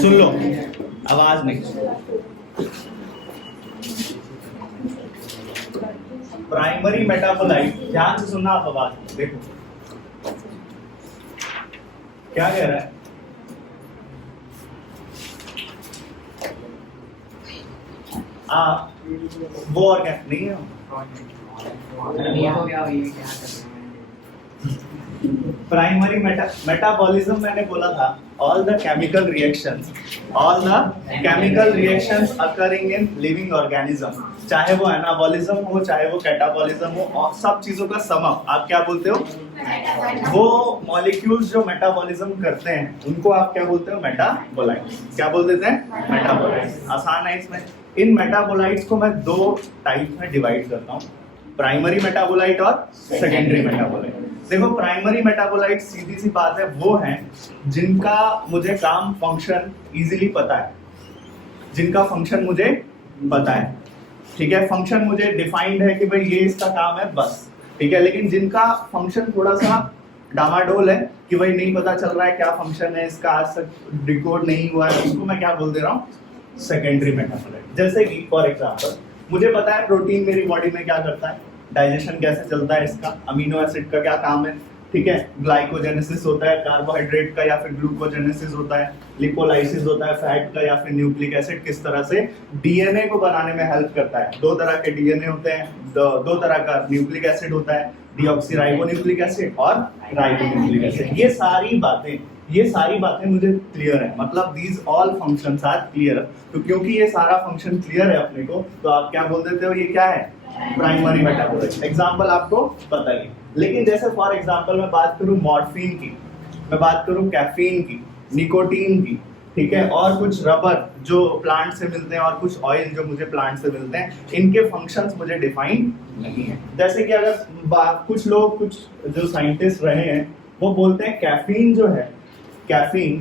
सुन लो, आवाज नहीं। Primary metabolite, ध्यान से सुनना आप, आवाज देखो क्या कह रहा है। वो और क्या नहीं है। प्राइमरी मेटाबॉलिज्म मैंने बोला था, all the chemical reactions occurring in living organism, चाहे वो एनाबॉलिज्म हो चाहे वो कैटाबॉलिज्म हो, और सब चीजों का सम अप आप क्या बोलते हो? वो मॉलिक्यूल्स जो मेटाबॉलिज्म करते हैं उनको आप क्या बोलते हो? मेटाबोलाइट्स। क्या बोल देते हैं? मेटाबोलाइट्स। आसान है इसमें। इन मेटाबोलाइट्स को मैं दो टाइप में डिवाइड करता हूँ, प्राइमरी मेटाबोलाइट और सेकेंडरी मेटाबोलाइट। देखो, प्राइमरी मेटाबोलाइट सीधी सी बात है, वो हैं जिनका मुझे काम फंक्शन इजीली पता है, जिनका फंक्शन मुझे पता है, ठीक है, फंक्शन मुझे डिफाइंड है कि भाई ये इसका काम है बस, ठीक है। लेकिन जिनका फंक्शन थोड़ा सा डामाडोल है कि भाई नहीं पता चल रहा है क्या फंक्शन है इसका, आज तक डिकोड नहीं हुआ है, उसको मैं क्या बोल दे रहा हूँ? Secondary metabolite. जैसे कि फॉर एग्जांपल मुझे पता है प्रोटीन मेरी बॉडी में क्या करता है, डाइजेशन कैसे चलता है इसका, अमीनो एसिड का क्या काम है, ठीक है, ग्लाइकोजेनेसिस होता है कार्बोहाइड्रेट का या फिर ग्लूकोजेनेसिस होता है, लिपोलाइसिस होता है फैट का या फिर न्यूक्लिक एसिड किस तरह से डीएनए को बनाने में हेल्प करता है। दो तरह के डीएनए होते हैं, दो तरह का न्यूक्लिक एसिड होता है, डीऑक्सीराइबोन्यूक्लिक एसिड और राइबोन्यूक्लिक एसिड। ये सारी बातें मुझे क्लियर है, मतलब these all functions are clear. तो क्योंकि ये सारा फंक्शन क्लियर है अपने को, तो आप क्या बोल देते हो? ये क्या है? Primary metabolite. एग्जांपल आपको बताइए। लेकिन जैसे फॉर एग्जांपल मैं बात करूं मॉर्फिन की, मैं बात करूं कैफीन की, निकोटीन की, ठीक है, और कुछ रबर जो प्लांट से मिलते हैं और कुछ ऑयल जो मुझे प्लांट से मिलते हैं, इनके फंक्शंस मुझे डिफाइन नहीं है। जैसे कि अगर कुछ लोग, कुछ जो साइंटिस्ट रहे हैं, वो बोलते हैं कैफीन जो है, कैफीन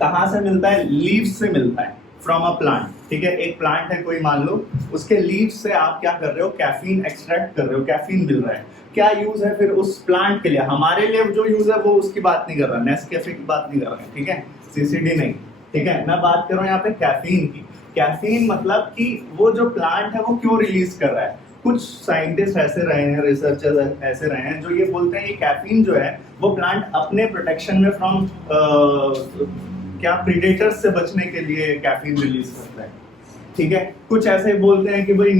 कहाँ से मिलता है? लीव्स से मिलता है, फ्रॉम अ प्लांट, ठीक है। एक प्लांट है कोई, मान लो, उसके लीव्स से आप क्या कर रहे हो? कैफीन एक्सट्रैक्ट कर रहे हो, कैफीन मिल रहा है। क्या यूज है फिर उस प्लांट के लिए? हमारे लिए जो यूज है वो उसकी बात नहीं कर रहा, नेस्कैफे की बात नहीं कर रहा है, ठीक है, सीसीडी नहीं, ठीक है। मैं बात कर रहा हूँ यहाँ पे कैफीन की। कैफीन मतलब कि वो जो प्लांट है वो क्यों रिलीज कर रहा है। कुछ साइंटिस्ट ऐसे रहे हैं, रिसर्चर्स ऐसे रहे हैं जो ये बोलते हैं ये कैफीन जो है वो प्लांट अपने प्रोटेक्शन में फ्रॉम क्या प्रीडेटर्स से बचने के लिए कैफीन रिलीज करता है, ठीक है। कुछ ऐसे बोलते हैं कि भाई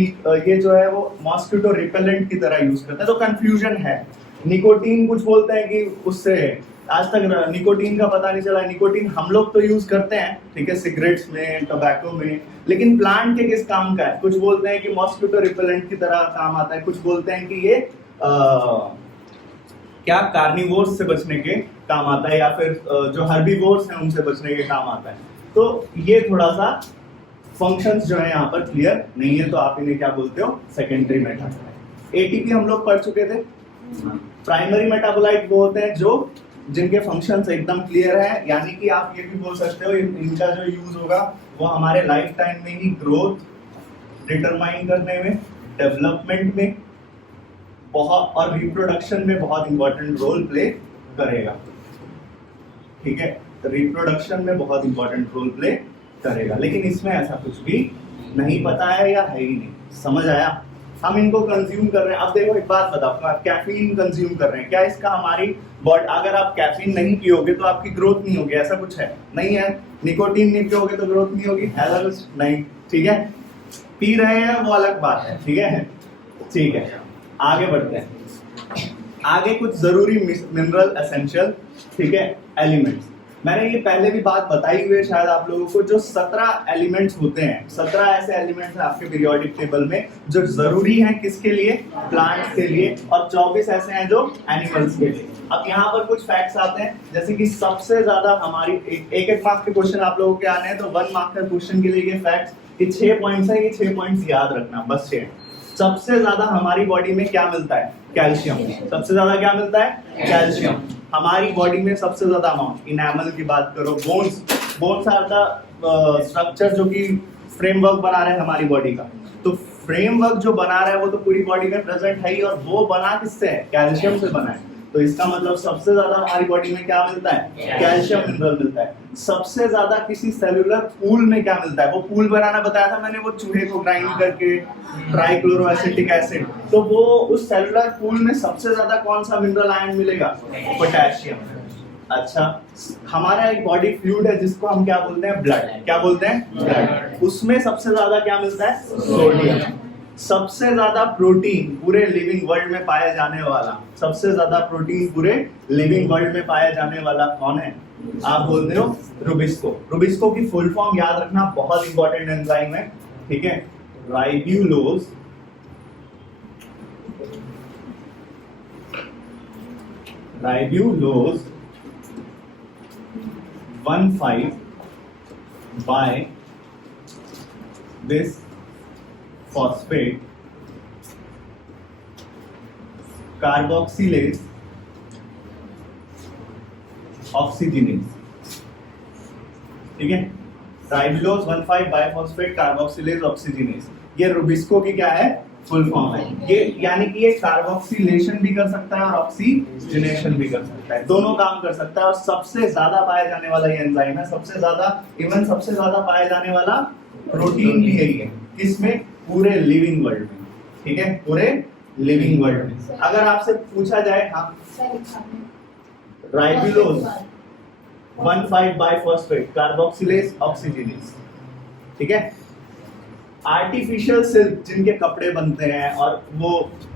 ये जो है वो मॉस्किटो रिपेलेंट की तरह यूज करता है, तो कंफ्यूजन है। निकोटीन कुछ बोलते हैं कि उससे, आज तक निकोटीन का पता नहीं चला। निकोटीन हम लोग तो यूज करते हैं, ठीक है, सिगरेट्स में, टोबैको में, लेकिन प्लांट के किस काम का है? कुछ बोलते हैं कि मॉस्किटो रिपेलेंट की तरह काम आता है, कुछ बोलते हैं कि ये क्या कार्निवोर्स से बचने के काम आता है, या फिर जो हर्बीवोर्स हैं उनसे बचने के काम आता है। तो ये थोड़ा सा फंक्शंस जो है यहाँ पर क्लियर नहीं है, तो आप इन्हें क्या बोलते हो? Secondary metabolite. एटीपी हम लोग पढ़ चुके थे। प्राइमरी मेटाबोलाइट वो होते हैं जो जिनके फंक्शंस एकदम क्लियर है, यानी कि आप ये भी बोल सकते हो इनका जो यूज होगा वो हमारे लाइफ टाइम में ही ग्रोथ डिटरमाइन करने में, डेवलपमेंट में बहुत, और रिप्रोडक्शन में बहुत इंपॉर्टेंट रोल प्ले करेगा, ठीक है, रिप्रोडक्शन में बहुत इंपॉर्टेंट रोल प्ले करेगा। लेकिन इसमें ऐसा कुछ भी नहीं पता है या है ही नहीं, समझ आया? हम इनको कंज्यूम कर रहे हैं। अब देखो एक बात बताओ, कैफीन कंज्यूम कर रहे हैं, क्या इसका हमारी बॉडी, अगर आप कैफीन नहीं पियोगे तो आपकी ग्रोथ नहीं होगी, ऐसा कुछ है? नहीं है। निकोटीन नहीं पियोगे तो ग्रोथ नहीं होगी, ऐसा कुछ नहीं, ठीक है। पी रहे हैं वो अलग बात है, ठीक है, ठीक है। आगे बढ़ते हैं। आगे कुछ जरूरी मिनरल एसेंशियल, ठीक है, एलिमेंट्स। मैंने ये पहले भी बात बताई हुई है शायद आप लोगों को, जो 17 एलिमेंट्स होते हैं, 17 ऐसे एलिमेंट्स हैं आपके पीरियोडिक टेबल में जो जरूरी हैं किसके लिए? प्लांट्स के लिए, और 24 ऐसे हैं जो एनिमल्स के लिए। अब यहाँ पर कुछ फैक्ट्स आते हैं, जैसे कि सबसे ज्यादा हमारी एक मार्क के क्वेश्चन आप लोगों के आने हैं, तो 1 मार्क का क्वेश्चन के लिए ये फैक्ट्स, ये 6 पॉइंट्स है, ये 6 पॉइंट्स याद रखना, बस 6। सबसे ज्यादा हमारी बॉडी में क्या मिलता है? कैल्शियम। सबसे ज्यादा क्या मिलता है? कैल्शियम। हमारी बॉडी में सबसे ज्यादा अमाउंट, इनेमल की बात करो, बोन्स आर द स्ट्रक्चर जो कि फ्रेमवर्क बना रहे हैं हमारी बॉडी का। तो फ्रेमवर्क जो बना रहा है वो तो पूरी बॉडी में प्रेजेंट है ही, और वो बना किससे है? कैल्शियम से बना है। तो इसका मतलब सबसे ज्यादा हमारी बॉडी में क्या मिलता है? कैल्शियम मिनरल मिलता है। सबसे ज्यादा किसी सेलुलर पूल में क्या मिलता है? वो पूल बनाना बताया था मैंने, वो चूहे को ग्राइंड करके ट्राइक्लोरोएसिटिक एसिड, तो वो उस सेलुलर पूल में सबसे ज्यादा कौन सा मिनरल आयन मिलेगा? पोटेशियम। अच्छा, हमारा एक बॉडी फ्लूइड है जिसको हम क्या बोलते हैं? ब्लड। क्या बोलते हैं? ब्लड। उसमें सबसे ज्यादा क्या मिलता है? सोडियम। सबसे ज्यादा प्रोटीन पूरे लिविंग वर्ल्ड में पाया जाने वाला, सबसे ज्यादा प्रोटीन पूरे लिविंग वर्ल्ड में पाया जाने वाला कौन है? आप बोलते हो रुबिस्को। रुबिस्को की फुल फॉर्म याद रखना, बहुत इंपॉर्टेंट एंजाइम है, ठीक है? Ribulose ribulose 1,5 by this phosphate carboxylase oxygenase, ठीक है? राइबोलोज 1,5 बाइफॉस्फेट कार्बोक्सिलेज ऑक्सीजनेज, ये रुबिस्को की क्या है? फुल फॉर्म है। ये यानी कि ये कार्बोक्सिलेशन भी कर सकता है और ऑक्सीजनेशन भी कर सकता है, दोनों काम कर सकता है। और सबसे ज्यादा पाया जाने वाला ये एंजाइम है, सबसे ज्यादा, इवन सबसे ज्यादा पाया जाने वाला प्रोटीन भी यही है। किसमें? पूरे लिविंग वर्ल्ड में, ठीक है? पूरे लिविंग वर्ल्ड में। अगर आपसे पूछा जाए, हाँ, राइबोलोज 1,5 बाइफॉस्फेट कार्बोक्सिलेज ऑक्सीजनेज, ठीक है? आर्टिफिशियल सिल्क जिनके कपड़े बनते हैं, और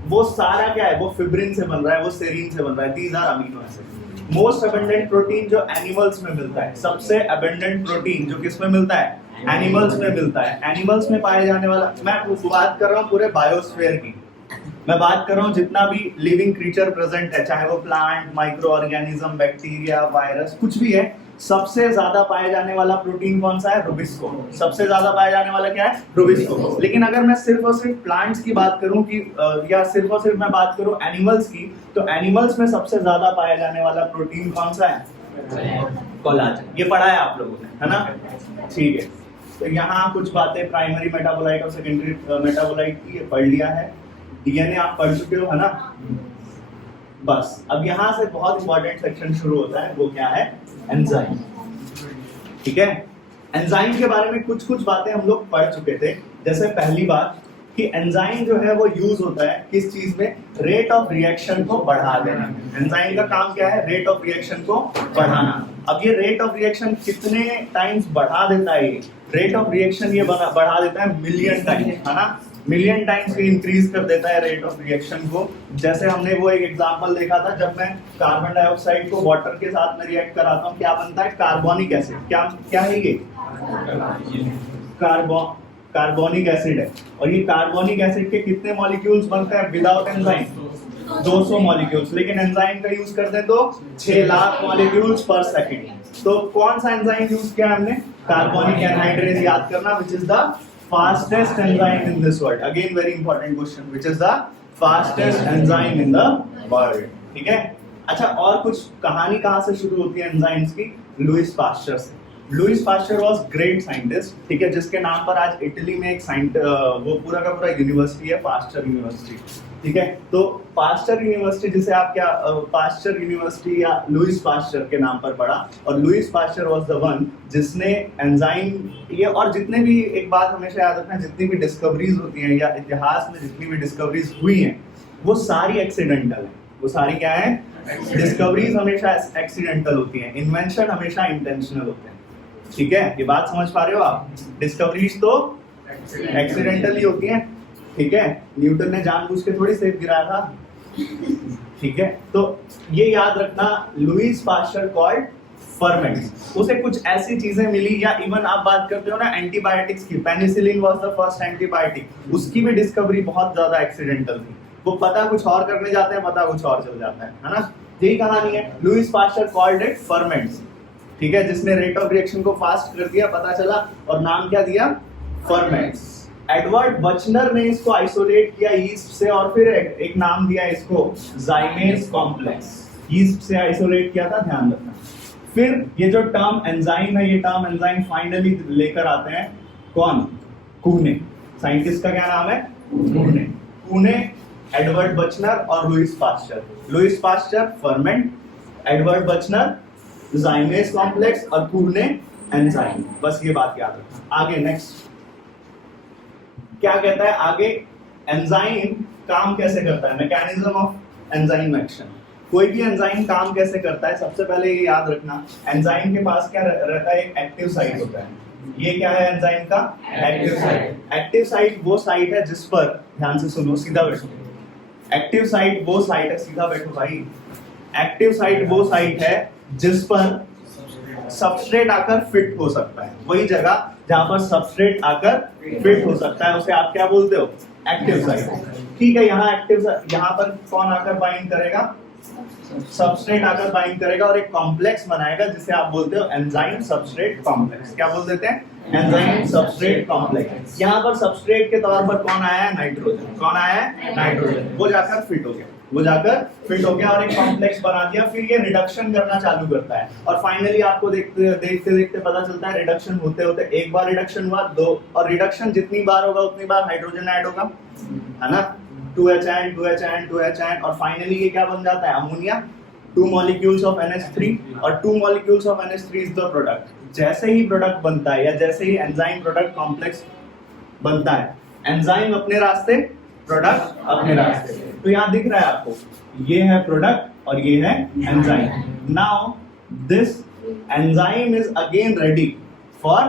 वो सारा क्या है? वो फिब्रिन से बन रहा है, वो सेरीन से बन रहा है। These are amino acid. Most abundant protein जो एनिमल्स में मिलता है, सबसे अबंडेंट प्रोटीन जो किस में मिलता है? एनिमल्स में मिलता है। एनिमल्स में पाए जाने वाला, मैं बात कर रहा हूँ पूरे बायोस्फीयर की, मैं बात कर रहा हूँ जितना भी लिविंग क्रीचर प्रेजेंट है, चाहे वो plant, micro organism, bacteria, virus, कुछ भी है, सबसे ज्यादा पाया जाने वाला प्रोटीन कौन सा है? रुबिस्को। सबसे ज्यादा पाया जाने वाला क्या है? रुबिस्को। लेकिन अगर मैं सिर्फ और सिर्फ प्लांट्स की बात करूं कि या सिर्फ और सिर्फ मैं बात करूं एनिमल्स की, तो एनिमल्स में सबसे ज्यादा पाया जाने वाला प्रोटीन कौन सा है? कोलाजन। ये पढ़ा है आप लोगों ने, है ना? ठीक है, तो यहाँ कुछ बातें प्राइमरी मेटाबोलाइट और सेकेंडरी मेटाबोलाइट की पढ़ लिया है। डीएनए आप पढ़ चुके हो, है ना? बस अब यहाँ से बहुत इंपॉर्टेंट सेक्शन शुरू होता है, वो क्या है? एंजाइम, ठीक है? एंजाइम के बारे में कुछ कुछ बातें हम लोग पढ़ चुके थे। जैसे पहली बात कि एंजाइम जो है वो यूज होता है किस चीज में? रेट ऑफ रिएक्शन को बढ़ा देना। एंजाइम का काम क्या है? रेट ऑफ रिएक्शन को बढ़ाना। अब ये रेट ऑफ रिएक्शन कितने टाइम्स बढ़ा देता है? रेट ऑफ रिएक्शन ये बढ़ा देता है मिलियन टाइम्स, है ना? मिलियन टाइम्स ये इंक्रीज कर देता है रेट ऑफ रिएक्शन को। जैसे हमने वो एक एग्जांपल देखा था, जब मैं कार्बन डाइऑक्साइड को वाटर के साथ में रिएक्ट कराता हूँ, क्या बनता है? Carbonic acid. क्या है ये? कार्बोनिक एसिड है। और ये कार्बोनिक एसिड के कितने मॉलिक्यूल्स बनते हैं विदाउट एंजाइम? 200 मॉलिक्यूल्स। लेकिन एंजाइम का यूज करते हैं तो 6 लाख मॉलिक्यूल्स पर सेकंड। तो कौन सा एंजाइम यूज किया हमने? Carbonic anhydrase. याद करना, which is the fastest enzyme in this world. Again very important question, which is the fastest enzyme in the world, ठीक है? अच्छा, और कुछ कहानी कहाँ से शुरू होती है एंजाइम्स की? लुइस पास्चर से। Louis Pasteur was great scientist, ठीक है, जिसके नाम पर आज इटली में एक वो पूरा का पूरा यूनिवर्सिटी है, पास्चर यूनिवर्सिटी, ठीक है? तो पास्चर यूनिवर्सिटी, जिसे आप क्या पास्चर यूनिवर्सिटी या लुइस पास्चर के नाम पर पढ़ा। और Louis Pasteur was the one जिसने एंजाइम, ये और जितने भी, एक बात हमेशा याद रखना, जितनी भी डिस्कवरीज होती हैं या इतिहास में जितनी भी डिस्कवरीज हुई हैं, वो सारी एक्सीडेंटल है। वो सारी क्या है? डिस्कवरीज हमेशा एक्सीडेंटल होती हैं, इन्वेंशन हमेशा इंटेंशनल होते हैं, ठीक है? ये बात समझ पा रहे हो आप? डिस्कवरीज तो एक्सीडेंटल ही होती हैं, ठीक है? न्यूटन ने जानबूझ के थोड़ी सेब गिराया था, ठीक है? तो ये याद रखना, लुइस पास्चर कॉल्ड फर्मेंट्स। उसे कुछ ऐसी चीजें मिली, या इवन आप बात करते हो ना एंटीबायोटिक्स की, penicillin was the first antibiotic, उसकी भी डिस्कवरी बहुत ज्यादा एक्सीडेंटल थी। वो पता कुछ और करने जाते हैं, पता कुछ और चल जाता है ना? यही कहानी है। लुइस पास्चर कॉल्ड इट फर्मेंट्स, ठीक है? जिसने रेट ऑफ रिएक्शन को फास्ट कर दिया, पता चला, और नाम क्या दिया? फर्मेंट्स। एडवर्ड बचनर ने इसको आइसोलेट किया यीस्ट से, और फिर एक नाम दिया इसको ज़ाइमेज कॉम्प्लेक्स। यीस्ट से आइसोलेट किया था, ध्यान रखना। फिर ये जो टर्म एंजाइम है, ये टर्म एंजाइम फाइनली लेकर आते हैं कौन? कूने। साइंटिस्ट का क्या नाम है? कूने। कूने एडवर्ड बचनर और Louis Pasteur. Louis Pasteur ferment, Edward Buchner zymase complex और कुरने एंजाइम। बस ये बात याद रखना। आगे नेक्स्ट क्या कहता है आगे, एंजाइम काम कैसे करता है, मैकेनिज्म ऑफ एंजाइम एक्शन। कोई भी एंजाइम काम कैसे करता है, सबसे पहले ये याद रखना, एंजाइम के पास क्या रहता है, एक एक्टिव साइट होता है। ये क्या है एंजाइम का, एक्टिव साइट। एक्टिव साइट वो साइट है जिस पर, ध्यान से सुनो, सीधा बैठो, एक्टिव साइट वो साइट है, सीधा बैठो भाई, एक्टिव साइट वो साइट है जिस पर सबस्ट्रेट आकर फिट हो सकता है। वही जगह जहां पर सबस्ट्रेट आकर फिट हो सकता है उसे आप क्या बोलते हो, एक्टिव साइट। ठीक है, यहाँ एक्टिव, यहाँ पर कौन आकर बाइंड करेगा, सबस्ट्रेट आकर बाइंड करेगा और एक कॉम्प्लेक्स बनाएगा जिसे आप बोलते हो एंजाइम सबस्ट्रेट कॉम्प्लेक्स। क्या बोल देते हैं, एंजाइम सबस्ट्रेट कॉम्प्लेक्स। यहाँ पर सबस्ट्रेट के तौर पर कौन आया है, नाइट्रोजन। कौन आया है, नाइट्रोजन। वो जाकर फिट हो गया, वो जाकर फिट हो गया और एक कॉम्प्लेक्स बना दिया। फिर ये रिडक्शन करना चालू करता है और फाइनली आपको देखते देखते पता चलता है रिडक्शन होते होते, एक बार रिडक्शन हुआ, दो, और रिडक्शन जितनी बार होगा उतनी बार हाइड्रोजन ऐड होगा, है ना, 2HN 2HN 2HN और फाइनली ये क्या बन जाता है, अमोनिया। 2 molecules of NH3 और 2 molecules of NH3 is the product। जैसे ही प्रोडक्ट बनता है या जैसे ही एंजाइम प्रोडक्ट कॉम्प्लेक्स बनता है, एंजाइम अपने रास्ते, प्रोडक्ट अपने रास्ते। तो यहाँ दिख रहा है आपको, ये है प्रोडक्ट और ये है enzyme. Now this enzyme is again ready for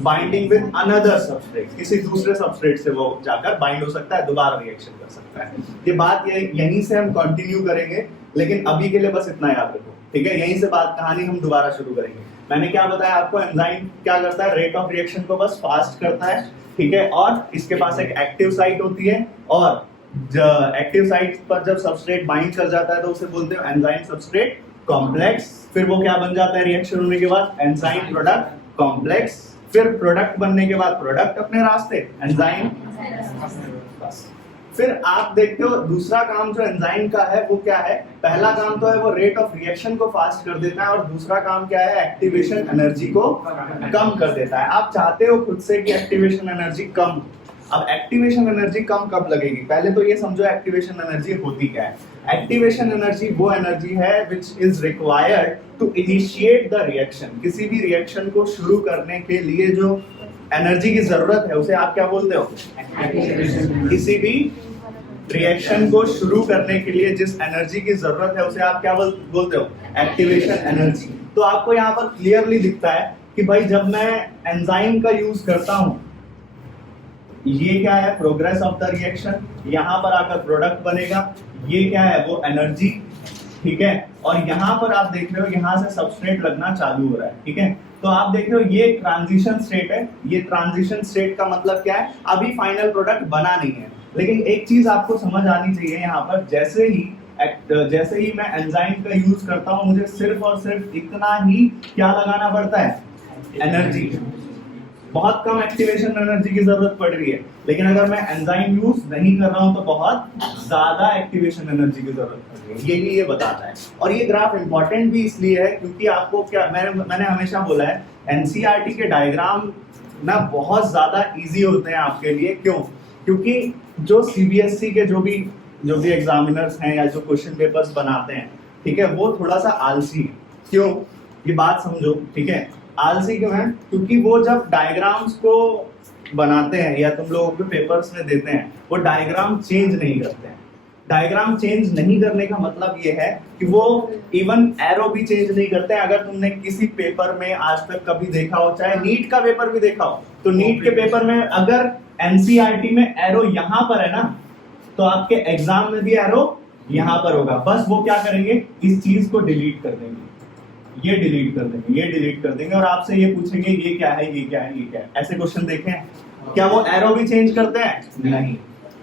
binding with another substrate. किसी दूसरे सबस्ट्रेट से वो जाकर बाइंड हो सकता है, दोबारा रिएक्शन कर सकता है। ये बात यहीं से हम कंटिन्यू करेंगे, लेकिन अभी के लिए बस इतना याद रखो, ठीक है। यहीं से बात कहानी हम दोबारा शुरू करेंगे। मैंने क्या बताया आपको, एंजाइम क्या करता है, रेट ऑफ रिएक्शन को बस फास्ट करता है, ठीक है, और इसके पास एक एक्टिव साइट होती है और एक्टिव साइट पर जब सबस्ट्रेट बाइंड कर जाता है तो उसे बोलते हैं एंजाइम सबस्ट्रेट कॉम्प्लेक्स। फिर वो क्या बन जाता है रिएक्शन होने के बाद, एंजाइम प्रोडक्ट कॉम्प्लेक्स। फिर प्रोडक्ट बनने के बाद प्रोडक्ट अपने रास्ते, एंजाइम। फिर आप देखते हो दूसरा काम जो एंजाइम का है वो क्या है, पहला काम तो है वो रेट ऑफ रिएक्शन को फास्ट कर देता है और दूसरा काम क्या है, एक्टिवेशन एनर्जी को कम कर देता है। आप चाहते हो खुद से कि एक्टिवेशन एनर्जी कम। अब एक्टिवेशन एनर्जी कम कब लगेगी, पहले तो ये समझो एक्टिवेशन एनर्जी होती क्या है। एक्टिवेशन एनर्जी वो एनर्जी है which is required to initiate the reaction. किसी भी रिएक्शन को शुरू करने के लिए जो एनर्जी की जरूरत है उसे आप क्या बोलते हो, किसी भी रिएक्शन को शुरू करने के लिए जिस एनर्जी की जरूरत है उसे आप क्या बोलते हो, एक्टिवेशन एनर्जी। तो आपको यहाँ पर क्लियरली दिखता है कि भाई जब मैं एंजाइम का यूज करता हूं, ये क्या है, प्रोग्रेस ऑफ द रिएक्शन, यहाँ पर आकर प्रोडक्ट बनेगा, ये क्या है, वो एनर्जी, ठीक है। और यहाँ पर आप देख रहे हो यहाँ से सबस्ट्रेट लगना चालू हो रहा है, ठीक है। तो आप देख रहे हो ये ट्रांजिशन स्टेट है। ये ट्रांजिशन स्टेट का मतलब क्या है, अभी फाइनल प्रोडक्ट बना नहीं है। लेकिन एक चीज आपको समझ आनी चाहिए यहाँ पर, जैसे ही मैं एंजाइम का यूज करता हूँ मुझे सिर्फ और सिर्फ इतना ही क्या लगाना पड़ता है, एनर्जी। बहुत कम एक्टिवेशन एनर्जी की जरूरत पड़ रही है, लेकिन अगर मैं एंजाइम यूज नहीं कर रहा हूं तो बहुत ज्यादा एक्टिवेशन एनर्जी की जरूरत पड़ रही है। यही ये बताता है। और ये ग्राफ इंपॉर्टेंट भी इसलिए है क्योंकि आपको क्या, मैंने हमेशा बोला है एनसीईआरटी के डायग्राम ना बहुत ज्यादा इजी होते हैं आपके लिए। क्यों? क्योंकि जो सीबीएसई के जो भी एग्जामिनर्स हैं या जो क्वेश्चन पेपर्स बनाते हैं, ठीक है, वो थोड़ा सा आलसी है। क्यों? ये बात समझो, ठीक है। आलसी क्यों है? क्योंकि वो जब डायग्राम्स को बनाते हैं या तुम लोगों के पेपर्स में देते हैं, वो डायग्राम चेंज नहीं करते हैं। डायग्राम चेंज नहीं करने का मतलब ये है कि वो इवन एरो भी चेंज नहीं करते हैं। अगर तुमने किसी पेपर में आज तक कभी देखा हो, चाहे नीट का पेपर भी देखा हो, तो नीट के पेपर में अगर एनसीईआरटी में एरो यहाँ पर है ना, तो आपके एग्जाम में भी एरो यहाँ पर होगा। बस वो क्या करेंगे, इस चीज को डिलीट कर देंगे, ये डिलीट कर देंगे, ये डिलीट कर देंगे और आपसे ये पूछेंगे ये क्या है, ये क्या है, ये क्या है। ऐसे क्वेश्चन देखे हैं क्या? वो एरो भी चेंज करते हैं? नहीं।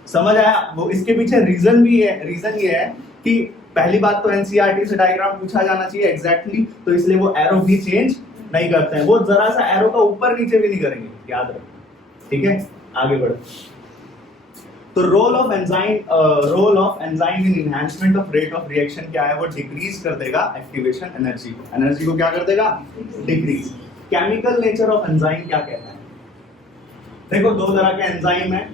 समझ आया? वो इसके पीछे रीजन भी है। रीजन ये है कि पहली बात तो एनसीईआरटी से डायग्राम पूछा जाना चाहिए एग्जैक्टली, तो इसलिए वो एरो भी चेंज नहीं करते हैं। वो जरा सा एरो का ऊपर नीचे भी नहीं करेंगे, याद रखो, ठीक है। आगे बढ़ो। तो role of enzyme in enhancement of rate of reaction क्या है? वो डिक्रीज कर देगा एक्टिवेशन एनर्जी को। एनर्जी को क्या कर देगा? Decrease. Chemical nature of enzyme क्या कहता है? देखो, दो तरह के एंजाइम है,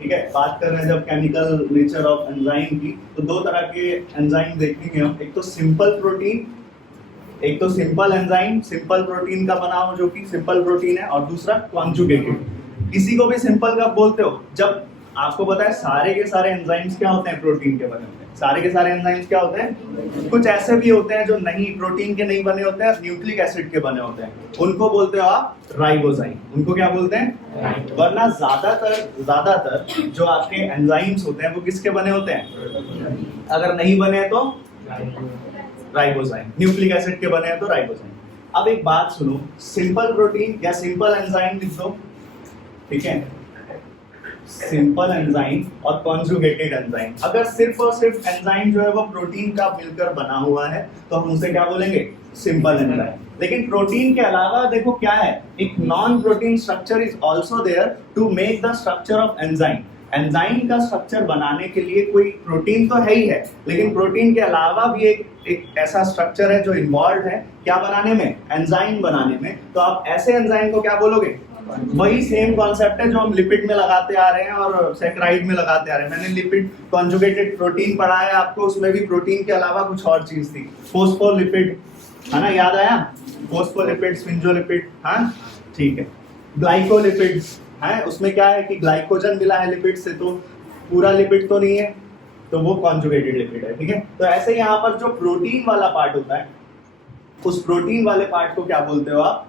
ठीक है, बात कर रहे हैं जब केमिकल नेचर ऑफ एंजाइम की, तो दो तरह के एंजाइम देखेंगे हम। एक तो सिंपल प्रोटीन, एक तो सिंपल एंजाइम, सिंपल प्रोटीन का बना हो जो कि सिंपल प्रोटीन है, और दूसरा कॉन्जुगेटेड। किसी को भी सिंपल कब बोलते हो? जब आपको पता है सारे के सारे एंजाइम्स क्या होते हैं, प्रोटीन के बने होते हैं। सारे के सारे एंजाइम्स क्या होते हैं? कुछ ऐसे भी होते हैं जो नहीं प्रोटीन के नहीं बने होते हैं, न्यूक्लिक एसिड के बने होते हैं, उनको बोलते हो आप राइबोजाइम। उनको क्या बोलते हैं? वरना ज्यादातर जो आपके एंजाइम्स होते हैं वो किसके बने होते हैं? अगर नहीं बने तो राइबोजाइम, न्यूक्लिक एसिड के बने हैं तो राइबोजाइम। अब एक बात सुनो, सिंपल प्रोटीन या सिंपल एंजाइम लिख दो, ठीक है, सिंपल एंजाइम और कॉन्जुगेटेड एंजाइम। अगर सिर्फ और सिर्फ एंजाइम जो है वो प्रोटीन का मिलकर बना हुआ है तो हम उसे क्या बोलेंगे? Simple enzyme. लेकिन प्रोटीन के अलावा देखो क्या है, एक non protein structure is also there to make the structure of enzyme. Enzyme का स्ट्रक्चर बनाने के लिए कोई प्रोटीन तो है ही है, लेकिन प्रोटीन के अलावा भी एक ऐसा स्ट्रक्चर है जो इन्वॉल्व है क्या बनाने में? एंजाइम बनाने में। तो आप ऐसे एंजाइम को क्या बोलोगे? वही सेम कॉन्सेप्ट है जो हम लिपिड में लगाते आ रहे हैं और सैकराइड में लगाते आ रहे हैं। मैंने लिपिड कॉन्जुगेटेड प्रोटीन पढ़ा है आपको, उसमें भी प्रोटीन के अलावा कुछ और चीज थी, फोस्फोलिपिड, है ना, याद आया? फोस्फोलिपिड, स्फिंजोलिपिड, हाँ ठीक है। ग्लाइकोलिपिड्स है, उसमें क्या है कि ग्लाइकोजन मिला है लिपिड से, तो पूरा लिपिड तो नहीं है, तो वो कॉन्जुगेटेड लिपिड है, ठीक है। तो ऐसे यहाँ पर जो प्रोटीन वाला पार्ट होता है, उस प्रोटीन वाले पार्ट को क्या बोलते हो आप?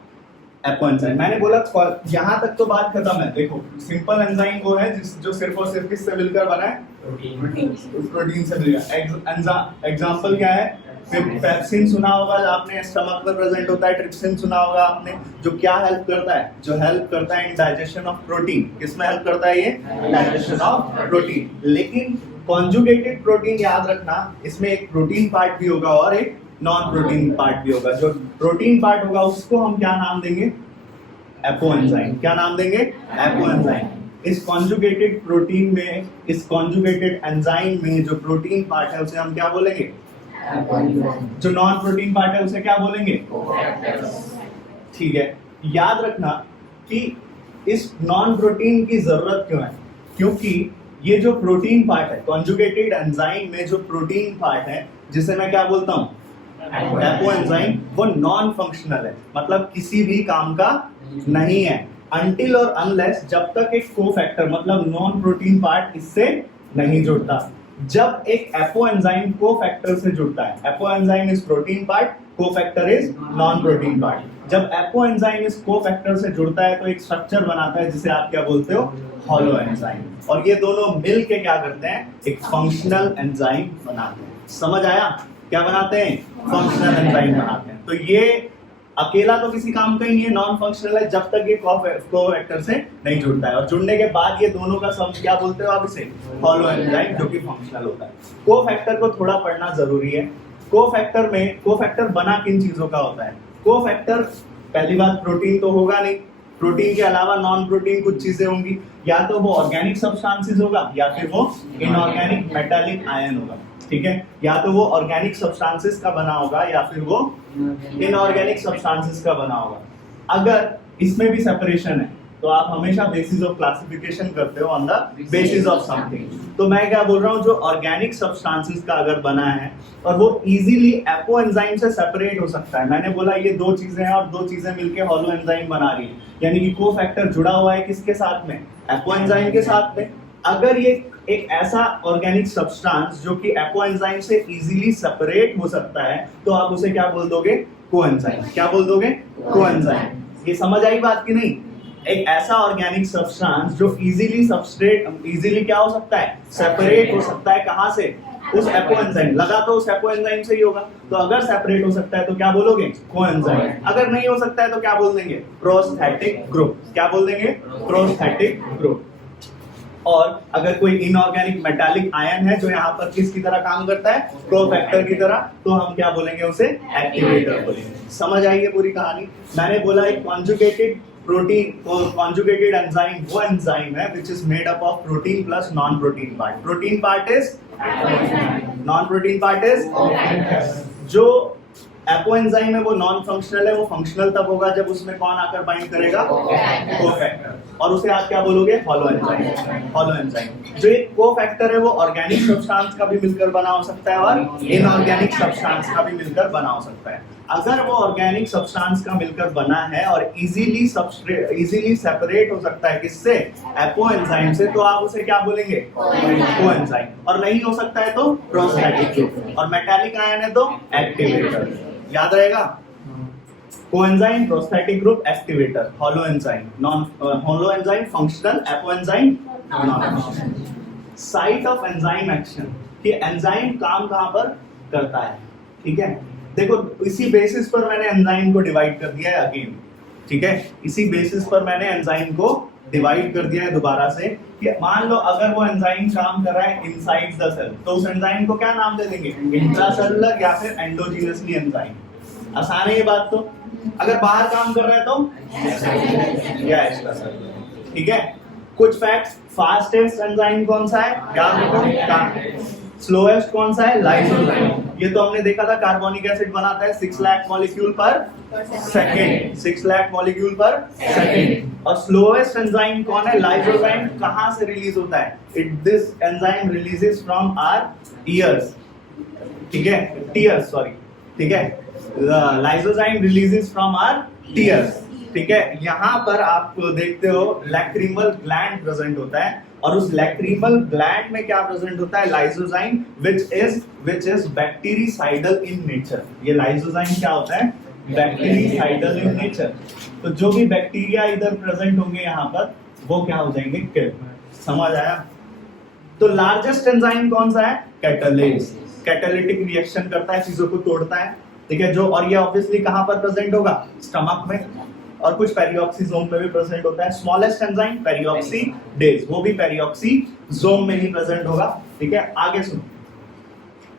Apo enzyme. मैंने बोला यहाँ तक तो बात खत्म है। देखो सिंपल एंजाइम वो है जो सिर्फ और सिर्फ किससे मिलकर बना है? प्रोटीन से मिलकर। एग्जांपल क्या है? पेप्सिन सुना होगा आपने, स्टमक में प्रेजेंट होता है। ट्रिप्सिन सुना होगा आपने, जो क्या हेल्प करता है? जो हेल्प करता है इन डाइजेशन ऑफ प्रोटीन। किसमें हेल्प करता है ये? Digestion of protein. लेकिन कॉन्जुगेटेड प्रोटीन याद रखना, इसमें एक प्रोटीन पार्ट भी होगा और एक नॉन प्रोटीन पार्ट भी होगा। जो प्रोटीन पार्ट होगा उसको हम क्या नाम देंगे? Apo enzyme. क्या नाम देंगे? Apo enzyme. इस कॉन्जुगेटेड प्रोटीन में, इस कॉन्जुगेटेड एंजाइम में जो प्रोटीन पार्ट है उसे हम क्या बोलेंगे? जो नॉन प्रोटीन पार्ट है उसे क्या बोलेंगे? ठीक है, याद रखना कि इस नॉन प्रोटीन की जरूरत क्यों है? क्योंकि ये जो प्रोटीन पार्ट है, कॉन्जुगेटेड एंजाइम में जो प्रोटीन पार्ट है, जिसे मैं क्या बोलता हूं? एपो एंजाइम, वो नॉन फंक्शनल है, मतलब किसी भी काम का नहीं है, अनटिल और अनलेस जब तक एक कोफैक्टर मतलब नॉन प्रोटीन पार्ट इससे नहीं जुड़ता। जब एक एपो एंजाइम कोफैक्टर से जुड़ता है, apo enzyme is protein part, cofactor is non protein part. जब एपो एंजाइम इस कोफैक्टर से जुड़ता है तो एक स्ट्रक्चर बनाता है जिसे आप क्या बोलते हो? Hollow enzyme. और ये दोनों मिल के क्या करते हैं? एक फंक्शनल एंजाइम बनाते हैं। समझ आया? क्या बनाते हैं? फंक्शनल एंजाइम बनाते हैं। तो ये अकेला तो किसी काम का ही नहीं है, नॉन फंक्शनल है जब तक ये कोफैक्टर से नहीं जुड़ता है। और जुड़ने के बाद ये दोनों का सम क्या बोलते हो आप इसे? हॉलो एंजाइम, जो कि फंक्शनल होता है। कोफैक्टर को थोड़ा पढ़ना जरूरी है। कोफैक्टर में, कोफैक्टर बना किन चीजों का होता है? कोफैक्टर, पहली बात प्रोटीन तो होगा नहीं, प्रोटीन के अलावा नॉन प्रोटीन कुछ चीजें होंगी, या तो वो ऑर्गेनिक सब्सटेंसेस होगा या फिर वो इनऑर्गेनिक मेटालिक आयन होगा, ठीक है। या तो वो ऑर्गेनिक सब्सटेंसेस का बना होगा या फिर वो इनऑर्गेनिक सब्सटेंसेस का बना होगा। अगर इसमें भी सेपरेशन है तो आप हमेशा बेसिस ऑफ क्लासिफिकेशन करते हो on the basis of something. तो मैं क्या बोल रहा हूँ, जो ऑर्गेनिक सब्सटेंसेस का अगर बना है और वो इजीली एपो एंजाइम से सेपरेट हो सकता है। मैंने बोला ये दो चीजें हैं और दो चीजें मिलके हॉलो एंजाइम बना रही है, यानी कि कोफैक्टर जुड़ा हुआ है किसके साथ में? एपो एंजाइम के साथ में। अगर ये एक ऐसा ऑर्गेनिक सब्सटेंस जो कि एपो एंजाइम से इजीली सेपरेट हो सकता है तो आप उसे क्या बोल दोगे? कोएंजाइम। क्या बोल दोगे? कोएंजाइम। ये समझ आई बात की नहीं? एक ऐसा ऑर्गेनिक सब्सटेंस जो इजीली क्या हो सकता है? सेपरेट हो सकता है। कहां से? उस एपो एंजाइम। लगा तो उस एपो एंजाइम से ही होगा। तो अगर सेपरेट हो सकता है तो क्या बोलोगे? कोएंजाइम। अगर नहीं हो सकता है तो क्या बोल देंगे? Prosthetic group. क्या बोल देंगे? Prosthetic group. और अगर कोई इनऑर्गेनिक मेटालिक आयन है जो यहाँ पर किसकी तरह काम करता है? कोफैक्टर की तरह, तो हम क्या बोलेंगे? उसे एक्टिवेटर बोलेंगे। समझ आई है पूरी कहानी? मैंने बोला एक कॉन्जुगेटेड प्रोटीन, कॉन्जुगेटेड एंजाइम वो एंजाइम है which is made up of protein plus non-protein part. Protein part is non-protein part is जो एपो एंजाइम है वो नॉन फंक्शनल है, वो फंक्शनल तब होगा जब उसमें कौन आकर बाइंड करेगा, कोफैक्टर, और उसे आप क्या बोलोगे, हॉलो एंजाइम। हॉलो एंजाइम जो एक कोफैक्टर है वो ऑर्गेनिक सब्सटेंस का भी मिलकर बना हो सकता है और इनऑर्गेनिक सब्सटेंस का भी मिलकर बना हो सकता है। अगर वो ऑर्गेनिक सब्सटेंस का मिलकर बना है और इजीली सेपरेट हो सकता है किससे, एपो एंजाइम से, तो आप उसे क्या बोलेंगे, कोएंजाइम, और नहीं हो सकता है तो प्रोस्थेटिक ग्रुप, और मेटालिक आयन है तो एक्टिवेटर। याद रहेगा, coenzyme, prosthetic group, activator, hollow enzyme, non hollow enzyme functional, apo enzyme non functional. Site of enzyme action, कि एंजाइम काम कहां पर करता है, ठीक है। देखो इसी बेसिस पर मैंने एंजाइम को डिवाइड कर दिया है अगेन, ठीक है, इसी बेसिस पर मैंने एंजाइम को डिवाइड कर दिया है दोबारा से, कि मान लो अगर वो एंजाइम काम कर रहा है इनसाइड द सेल, तो उस एंजाइम को क्या नाम दे देंगे, इंट्रासेलुलर या फिर एंडोजीनसली एंजाइम। आसान है ये बात। तो अगर बाहर काम कर रहा है तो या एक्स्ट्रासेलुलर, ठीक है। कुछ फैक्ट्स, फास्टेस्ट एंजाइम कौन सा है, याद रखो। स्लोएस्ट कौन सा है, लाइसोजाइम। ये तो हमने देखा था, कार्बोनिक एसिड बनाता है 6 lakh molecule per second, 6 lakh molecule per second. और स्लोएस्ट एंजाइम कौन है, लाइसोजाइम। कहां से रिलीज होता है, this enzyme releases from our ears, ठीक है, टीयर्स, सॉरी, ठीक है, lysozyme releases from our tears, ठीक है। यहाँ पर आप देखते हो लैक्रिमल ग्लैंड प्रेजेंट होता है, और उस लैक्रिमल ग्लैंड में क्या प्रेजेंट होता है, lysozyme, which is bactericidal in nature. ये लाइसोजाइम क्या होता है, बैक्टीरिसाइडल इन नेचर। तो जो भी बैक्टीरिया इधर प्रेजेंट होंगे यहाँ पर, वो क्या हो जाएंगे, किल। समझ आया। तो लार्जेस्ट एंजाइम कौन सा है, कैटालेज। कैटालिटिक रिएक्शन करता है, चीजों को तोड़ता है, ठीक है, जो, और ये ऑब्वियसली कहां पर प्रेजेंट होगा, स्टमक में, और कुछ पेरिऑक्सीजोम में भी प्रेजेंट होता है। स्मॉलेस्ट एंजाइम पेरिऑक्सीडेज, वो भी पेरिऑक्सीजोम में ही प्रेजेंट होगा, ठीक है। आगे सुनो,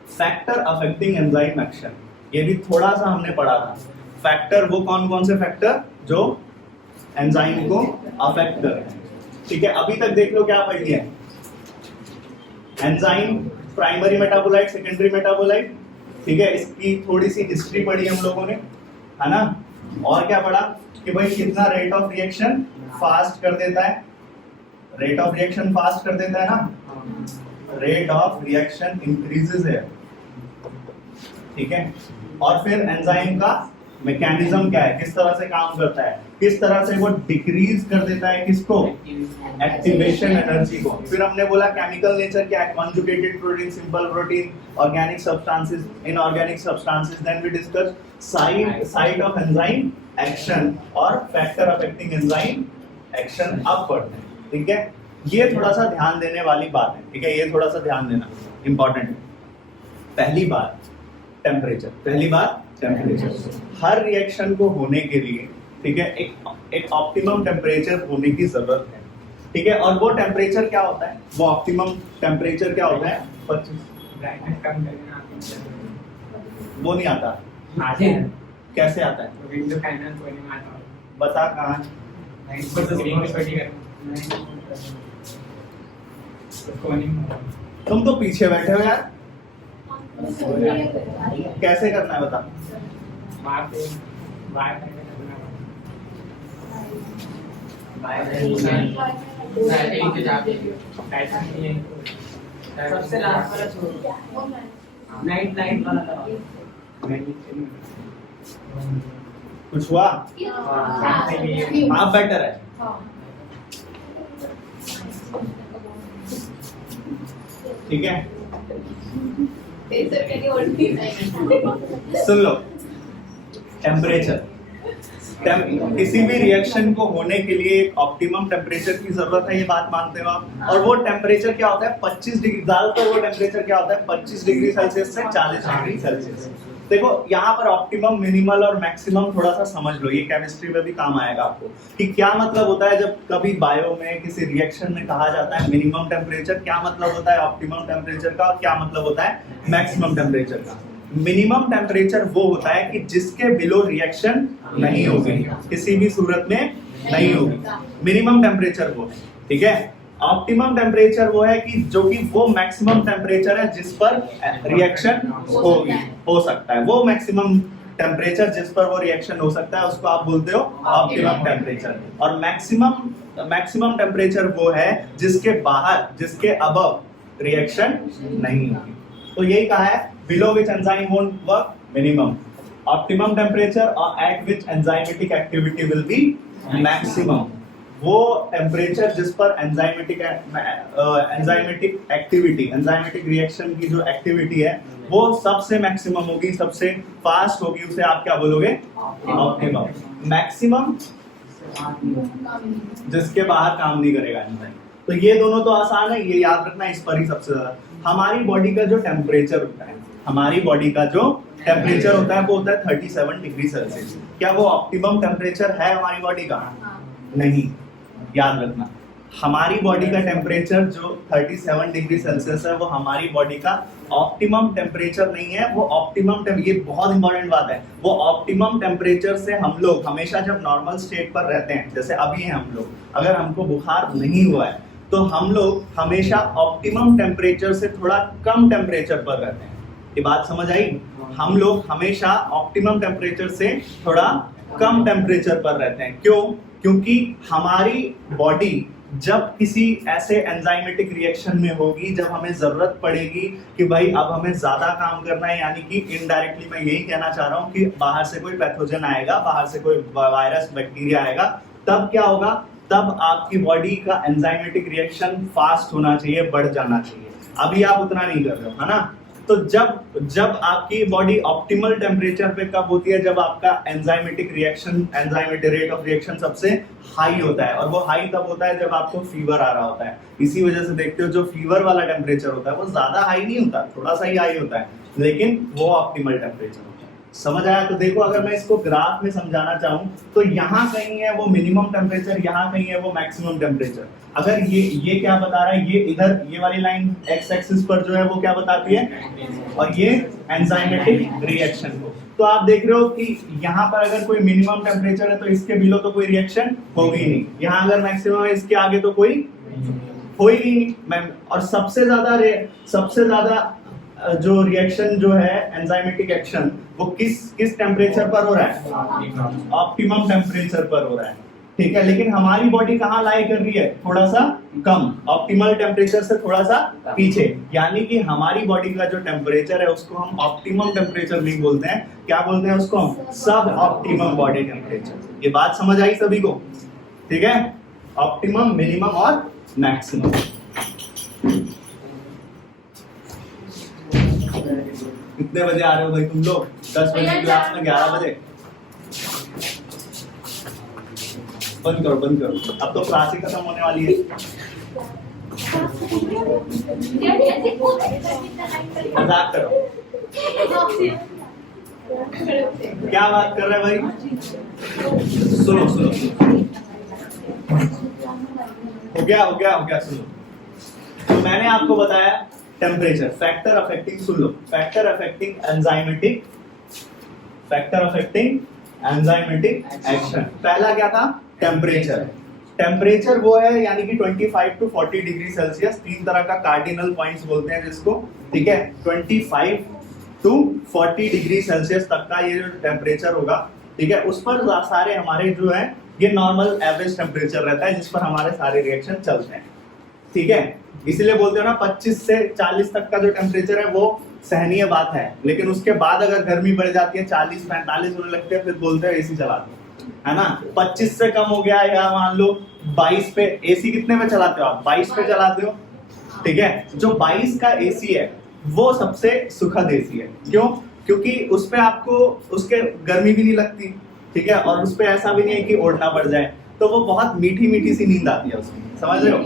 फैक्टर अफेक्टिंग एंजाइम एक्शन, ये भी थोड़ा सा हमने पढ़ा था। फैक्टर वो कौन कौन से फैक्टर जो एंजाइम को अफेक्ट कर रहे हैं, ठीक है। अभी तक देख लो क्या पढ़ लिया, enzyme primary metabolite, secondary metabolite, ठीक है, इसकी थोड़ी सी हिस्ट्री पढ़ी हम लोगों ने, है ना। और क्या पढ़ा कि भाई कितना रेट ऑफ रिएक्शन फास्ट कर देता है, रेट ऑफ रिएक्शन फास्ट कर देता है ना, रेट ऑफ रिएक्शन इंक्रीजेस है, ठीक है। और फिर एंजाइम का मैकेनिज्म क्या है, किस तरह से काम करता है, किस तरह से वो डिक्रीज कर देता है किसको, एक्टिवेशन एनर्जी को। फिर हमने बोला केमिकल नेचर क्या है, conjugated protein, simple protein, organic substances, inorganic substances. Then we discuss site of enzyme action और factor affecting enzyme action upward, ठीक है। ये थोड़ा सा ध्यान देने वाली बात है, ठीक है, ये थोड़ा सा ध्यान देना इंपॉर्टेंट है। पहली बात टेम्परेचर, पहली बात टेम्परेचर। हर रिएक्शन को होने के लिए, ठीक है, एक ऑप्टिमम टेम्परेचर होने की जरूरत है, ठीक है। और वो टेम्परेचर क्या होता है, वो ऑप्टिमम टेम्परेचर क्या होता है, 25। वो नहीं आता, कैसे आता है, बता कहाँ, तुम तो पीछे बैठे हो यार, कैसे करना है बता। सबसे लास्ट वाला छोड़, नाइट वाला कुछ हुआ, आप बेटर है, ठीक है। सुन लो, टेम्परेचर, किसी भी रिएक्शन को होने के लिए एक ऑप्टिमम टेम्परेचर की जरूरत है, ये बात मानते हो आप। और वो टेम्परेचर क्या होता है, 25 डिग्री, ज्यादातर वो टेम्परेचर क्या होता है, 25 डिग्री सेल्सियस से 40 डिग्री सेल्सियस। देखो यहाँ पर ऑप्टिमम, मिनिमल और मैक्सिमम थोड़ा सा समझ लो, ये केमिस्ट्री में भी काम आएगा आपको, कि क्या मतलब होता है जब कभी बायो में किसी रिएक्शन में कहा जाता है मिनिमम टेम्परेचर, क्या मतलब होता है ऑप्टिमम टेम्परेचर का, और क्या मतलब होता है मैक्सिमम टेम्परेचर का। मिनिमम टेम्परेचर वो होता है कि जिसके बिलो रिएक्शन नहीं होगी, किसी भी सूरत में नहीं होगी, मिनिमम टेम्परेचर वो है, ठीक है। ऑप्टिमम टेम्परेचर वो है कि जो कि वो मैक्सिमम टेम्परेचर है जिस पर रिएक्शन हो सकता है, वो मैक्सिमम टेम्परेचर जिस पर वो रिएक्शन हो सकता है उसको आप बोलते हो ऑप्टिमम टेम्परेचर। और मैक्सिमम टेम्परेचर वो है जिसके बाहर, जिसके अबव रिएक्शन नहीं होगी। तो यही कहा है, below which enzyme won't work minimum, optimum temperature और at which enzymatic activity will be maximum. वो टेम्परेचर जिस पर एंजाइमेटिक एक्टिविटी, एंजाइमेटिक रिएक्शन की जो एक्टिविटी है वो सबसे मैक्सिमम होगी, सबसे फास्ट होगी, उसे आप क्या बोलोगे? ऑप्टिमम। मैक्सिमम जिसके बाहर काम नहीं करेगा एंजाइम। तो ये दोनों तो आसान है, ये याद रखना, इस पर ही सबसे ज्यादा। हमारी बॉडी का जो टेम्परेचर होता है, हमारी बॉडी का जो टेम्परेचर होता है वो होता है 37 डिग्री सेल्सियस। क्या वो ऑप्टिमम टेम्परेचर है हमारी बॉडी का? नहीं, याद रखना। हमारी बॉडी का टेम्परेचर जो 37 डिग्री सेल्सियस है वो हमारी बॉडी का ऑप्टिमम टेम्परेचर नहीं है। वो ऑप्टिमम, ये बहुत इंपॉर्टेंट बात है, वो ऑप्टिमम टेम्परेचर से हम लोग हमेशा जब नॉर्मल स्टेट पर रहते हैं, जैसे अभी हैं हम लोग, अगर हमको बुखार नहीं हुआ है तो हम लोग हमेशा ऑप्टिमम टेम्परेचर से थोड़ा कम टेम्परेचर पर रहते हैं। ये बात समझ आई? हम लोग हमेशा ऑप्टिमम टेम्परेचर से थोड़ा कम टेम्परेचर पर रहते हैं। क्यों? क्योंकि हमारी बॉडी जब किसी ऐसे एंजाइमेटिक रिएक्शन में होगी जब हमें जरूरत पड़ेगी कि भाई अब हमें ज्यादा काम करना है, यानी कि इनडायरेक्टली मैं यही कहना चाह रहा हूँ कि बाहर से कोई पैथोजन आएगा, बाहर से कोई वायरस बैक्टीरिया आएगा, तब क्या होगा? तब आपकी बॉडी का एंजाइमेटिक रिएक्शन फास्ट होना चाहिए, बढ़ जाना चाहिए। अभी आप उतना नहीं कर रहे हो, है ना? तो जब आपकी बॉडी ऑप्टिमल टेम्परेचर पे कब होती है? जब आपका enzymatic reaction, enzymatic rate of reaction सबसे हाई होता है। और वो हाई तब होता है जब आपको फीवर आ रहा होता है। इसी वजह से देखते हो जो फीवर वाला टेम्परेचर होता है वो ज्यादा हाई नहीं होता, थोड़ा सा ही हाई होता है, लेकिन वो ऑप्टिमल टेम्परेचर होता है। समझ आया? तो देखो, अगर मैं इसको ग्राफ में समझाना चाहूँ तो यहाँ कहीं है वो मिनिमम टेम्परेचर, यहाँ कहीं है वो मैक्सिमम टेम्परेचर। अगर ये क्या बता रहा है? ये इधर ये वाली लाइन एक्स एक्सिस पर जो है वो क्या बताती है? और ये एंजाइमेटिक रिएक्शन को। तो आप देख रहे हो कि यहाँ पर अगर कोई मिनिमम टेम्परेचर है तो इसके बिलो तो कोई रिएक्शन होगी नहीं, यहाँ अगर मैक्सिमम है इसके आगे तो कोई हो ही नहीं। और सबसे ज्यादा जो रिएक्शन जो है एंजाइमेटिक एक्शन वो किस टेम्परेचर पर हो रहा है? ऑप्टिमम टेम्परेचर पर हो रहा है, ठीक है। लेकिन हमारी बॉडी कहाँ लाई कर रही है? थोड़ा सा कम, ऑप्टिमल टेम्परेचर से थोड़ा सा पीछे। यानी कि हमारी बॉडी का जो टेम्परेचर है उसको हम ऑप्टिमम टेम्परेचर नहीं बोलते हैं, क्या बोलते हैं उसको? हम सब ऑप्टिमम बॉडी टेम्परेचर। ये बात समझ आई सभी को? ठीक है, ऑप्टिमम, मिनिमम और मैक्सिमम। कितने बजे आ रहे हो भाई तुम लोग? 10 बजे क्लास में, 11 बजे? बंद करो, अब तो क्लास ही खत्म होने वाली है। मजाक करो, क्या बात कर रहे हैं भाई? सुनो, हो गया सुनो। तो मैंने आपको बताया टेम्परेचर, फैक्टर अफेक्टिंग, सुन लो, फैक्टर अफेक्टिंग एंजाइमेटिक एक्शन। पहला क्या था? टेम्परेचर वो है यानी कि 25 to 40 डिग्री सेल्सियस। तीन तरह का कार्डिनल पॉइंट्स बोलते हैं जिसको, ठीक है। 25 to 40 डिग्री सेल्सियस तक का ये जो टेम्परेचर होगा, ठीक है, उस पर सारे हमारे जो है ये नॉर्मल एवरेज टेम्परेचर रहता है जिस पर हमारे सारे रिएक्शन चलते हैं, ठीक है। इसलिए बोलते हो ना 25 से 40 तक का जो टेम्परेचर है वो सहनीय बात है, लेकिन उसके बाद अगर गर्मी बढ़ जाती है 40-45 होने लगते हैं, फिर बोलते हैं एसी चला दो, है ना। 25 से कम हो गया या मान लो 22 पे, एसी कितने में चलाते हो आप? 22 पे चलाते हो, ठीक है। जो 22 का एसी है वो सबसे सुखद एसी है। क्यों? क्योंकि उस पे आपको उसके गर्मी भी नहीं लगती, ठीक है, और उस पे ऐसा भी नहीं है कि ओढ़ना पड़ जाए, तो वो बहुत मीठी सी नींद आती है उसमें, समझ रहे हो?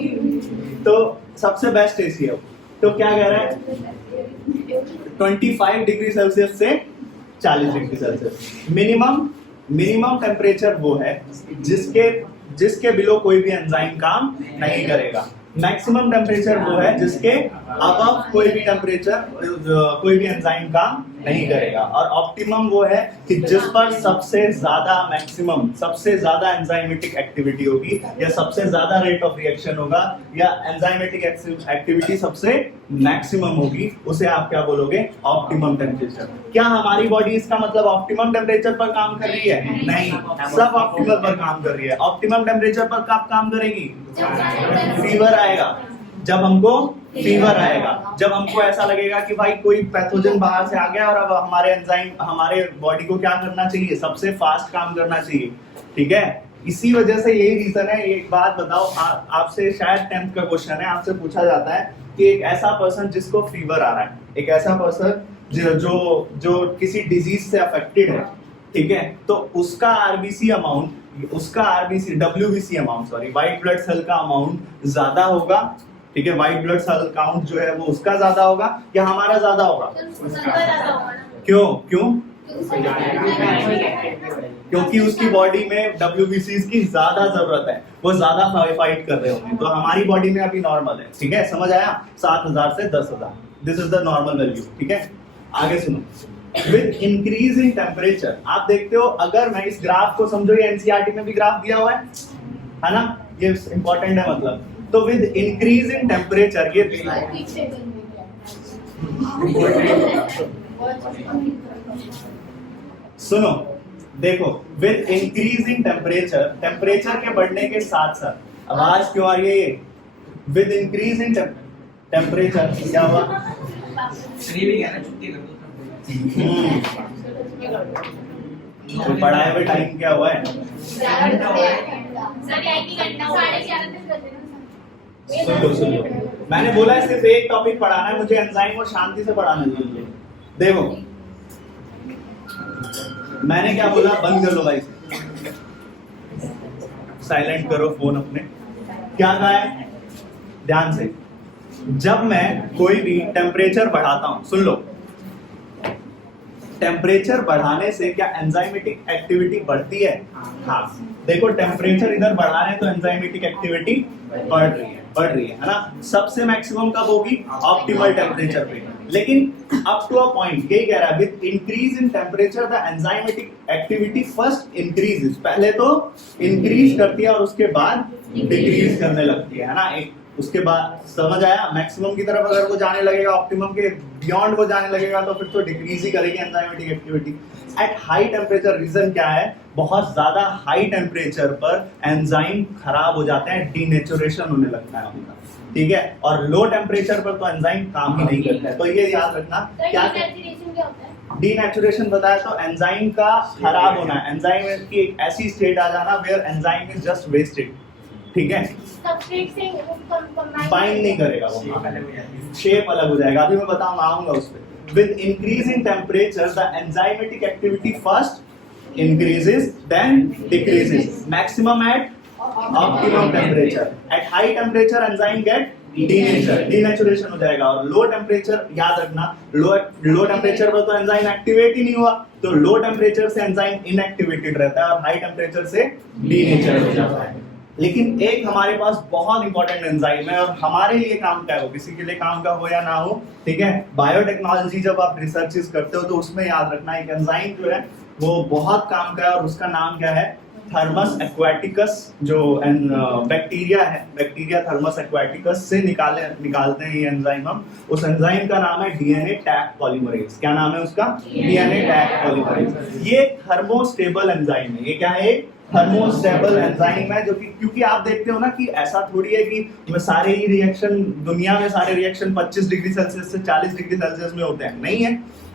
तो सबसे बेस्ट एसी है। तो क्या कह रहा है? 25 डिग्री सेल्सियस से 40 डिग्री सेल्सियस मिनिमम टेम्परेचर वो है जिसके बिलो कोई भी एंजाइम काम नहीं करेगा। मैक्सिमम टेम्परेचर वो है जिसके अबव कोई भी टेम्परेचर कोई भी एंजाइम काम नहीं करेगा। और ऑप्टिमम वो है कि जिस पर सबसे ज्यादा मैक्सिमम, सबसे ज्यादा एंजाइमेटिक एक्टिविटी होगी, या सबसे ज्यादा रेट ऑफ रिएक्शन होगा, या एंजाइमेटिक एक्टिविटी सबसे मैक्सिमम होगी, उसे आप क्या बोलोगे? Optimum temperature. क्या हमारी बॉडी इसका मतलब ऑप्टिमम टेम्परेचर पर काम कर रही है? नहीं, सब ऑप्टिमल पर काम कर रही है। ऑप्टिमम टेम्परेचर पर कब काम करेगी? फीवर आएगा, जब हमको फीवर आएगा, जब हमको ऐसा लगेगा कि भाई कोई पैथोजन बाहर से आ गया और अब हमारे एंजाइम, हमारे बॉडी को क्या करना चाहिए? सबसे फास्ट काम करना चाहिए, ठीक है। इसी वजह से यही रीजन है। एक बात बताओ, आपसे शायद 10th का क्वेश्चन है, आपसे पूछा जाता है कि एक ऐसा पर्सन जिसको फीवर आ रहा है, एक ऐसा पर्सन जो किसी डिजीज से अफेक्टेड है, ठीक है, तो उसका आरबीसी अमाउंट, उसका RBC WBC amount, sorry, white blood cell का अमाउंट ज्यादा होगा, ठीक है, व्हाइट ब्लड सेल काउंट जो है वो उसका ज्यादा होगा या हमारा ज्यादा होगा? क्यों? क्योंकि उसकी बॉडी में WBCs की ज्यादा जरूरत है, वो ज्यादा फाइट कर रहे होंगे, तो हमारी बॉडी में अभी नॉर्मल है, ठीक है, समझ आया? 7000 से 10,000, this is the normal value, ठीक है। आगे सुनो, विद इंक्रीज इन टेम्परेचर, आप देखते हो, अगर मैं इस ग्राफ को समझो, ये एनसीईआरटी में भी ग्राफ दिया हुआ है ना, ये इंपॉर्टेंट है मतलब। तो विद इंक्रीज इन टेम्परेचर, ये सुनो, देखो, with increase in temperature, temperature के बढ़ने के साथ साथ, आवाज क्यों आ रही है ये? विद इंक्रीज इन टेम्परेचर क्या हुआ? तो पढ़ाए हुए टाइम क्या हुआ है? सुन लो, मैंने बोला है सिर्फ एक टॉपिक पढ़ाना है, मुझे एंजाइम को शांति से पढ़ाना चाहिए। देखो, मैंने क्या बोला? बंद कर लो भाई, साइलेंट करो फोन अपने। क्या कहा है? ध्यान से, जब मैं कोई भी टेम्परेचर बढ़ाता हूं, सुन लो, टेम्परेचर बढ़ाने से क्या एंजाइमेटिक एक्टिविटी बढ़ती है? हाँ, देखो, टेम्परेचर इधर बढ़ा रहे हैं तो एंजाइमेटिक एक्टिविटी बढ़ रही है ना। सबसे मैक्सिमम कब होगी? ऑप्टिमल टेम्परेचर पे। लेकिन अप टू अ पॉइंट, यही कह रहा है, with increase in temperature the enzymatic activity first increases, पहले तो इंक्रीज करती है और उसके बाद डिक्रीज करने लगती है ना। एक उसके बाद, समझ आया? मैक्सिमम की तरफ अगर वो जाने लगेगा, ऑप्टिमम के बियॉन्ड वो जाने लगेगा, तो फिर तो डिक्रीज ही करेगी enzymatic activity. At high temperature, reason क्या है? बहुत ज्यादा हाई टेम्परेचर पर एंजाइम खराब हो जाते हैं, डीनेचुरेशन होने लगता है उनका, ठीक है। और लो टेम्परेचर पर तो एंजाइम काम ही नहीं करता है। तो ये याद रखना, क्या डीनेचुरेशन बताया तो एंजाइम का खराब होना, एंजाइम की एक ऐसी स्टेट आ जाना where enzyme is just wasted, ठीक है, बाइंड नहीं करेगा, वो शेप अलग हो जाएगा। अभी मैं बताऊंगा, आऊंगा उस पर। With increase in temperature the enzymatic activity first increases then decreases, maximum at optimum temperature, at high temperature enzyme get denaturation हो जाएगा। और लो टेम्परेचर, याद रखना, लो टेम्परेचर पर तो एंजाइम एक्टिवेट ही नहीं हुआ, तो लो टेम्परेचर से एंजाइम इनएक्टिवेटेड रहता है और हाई टेम्परेचर से डीनेचर हो जाता है। लेकिन एक हमारे पास बहुत इंपॉर्टेंट एंजाइम है और हमारे लिए काम का है, वो किसी के लिए काम का हो या ना हो, ठीक है। बायोटेक्नोलॉजी जब आप रिसर्चेस करते हो तो उसमें याद रखना, एक एंजाइम जो है वो बहुत काम का है और उसका नाम क्या है? Thermos aquaticus. जो बैक्टीरिया है, बैक्टीरिया थर्मस एक्वाटिकस से निकालते हैं ये एंजाइम हम। उस एंजाइम का नाम है डीएनए टैग पॉलीमरेज। क्या नाम है उसका? DNA tag polymerase. ये थर्मोस्टेबल एंजाइम है। ये क्या है? थर्मोस्टेबल एंजाइम है, जो कि क्योंकि आप देखते हो ना कि ऐसा थोड़ी है कि सारे ही रिएक्शन, दुनिया में सारे रिएक्शन 25 डिग्री सेल्सियस से 40 डिग्री सेल्सियस में होते हैं, नहीं है।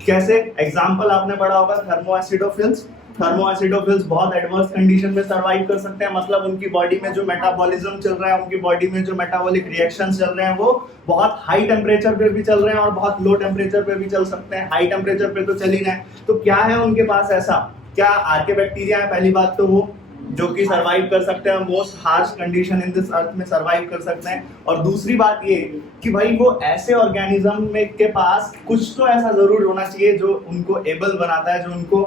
कैसे? एग्जाम्पल आपने पढ़ा होगा, थर्मोएसिडोफिल्स। थर्मोएसिडोफिल्स बहुत एडवर्स कंडीशन में सर्वाइव कर सकते हैं, मतलब उनकी बॉडी में जो मेटाबॉलिज्म चल रहा है, उनकी बॉडी में जो मेटाबॉलिक रिएक्शंस चल रहे हैं, वो बहुत हाई टेम्परेचर पे भी चल रहे हैं और बहुत लो टेम्परेचर पे भी चल सकते हैं। हाई टेम्परेचर पे तो चल ही रहे हैं, तो क्या है उनके पास ऐसा? क्या आर्के बैक्टीरिया है? पहली बात तो वो जो कि सरवाइव कर सकते हैं, most harsh condition in this earth में सरवाइव कर सकते हैं। और दूसरी बात ये कि भाई वो ऐसे ऑर्गेनिज्म में के पास कुछ तो ऐसा जरूर होना चाहिए जो उनको एबल बनाता है, जो उनको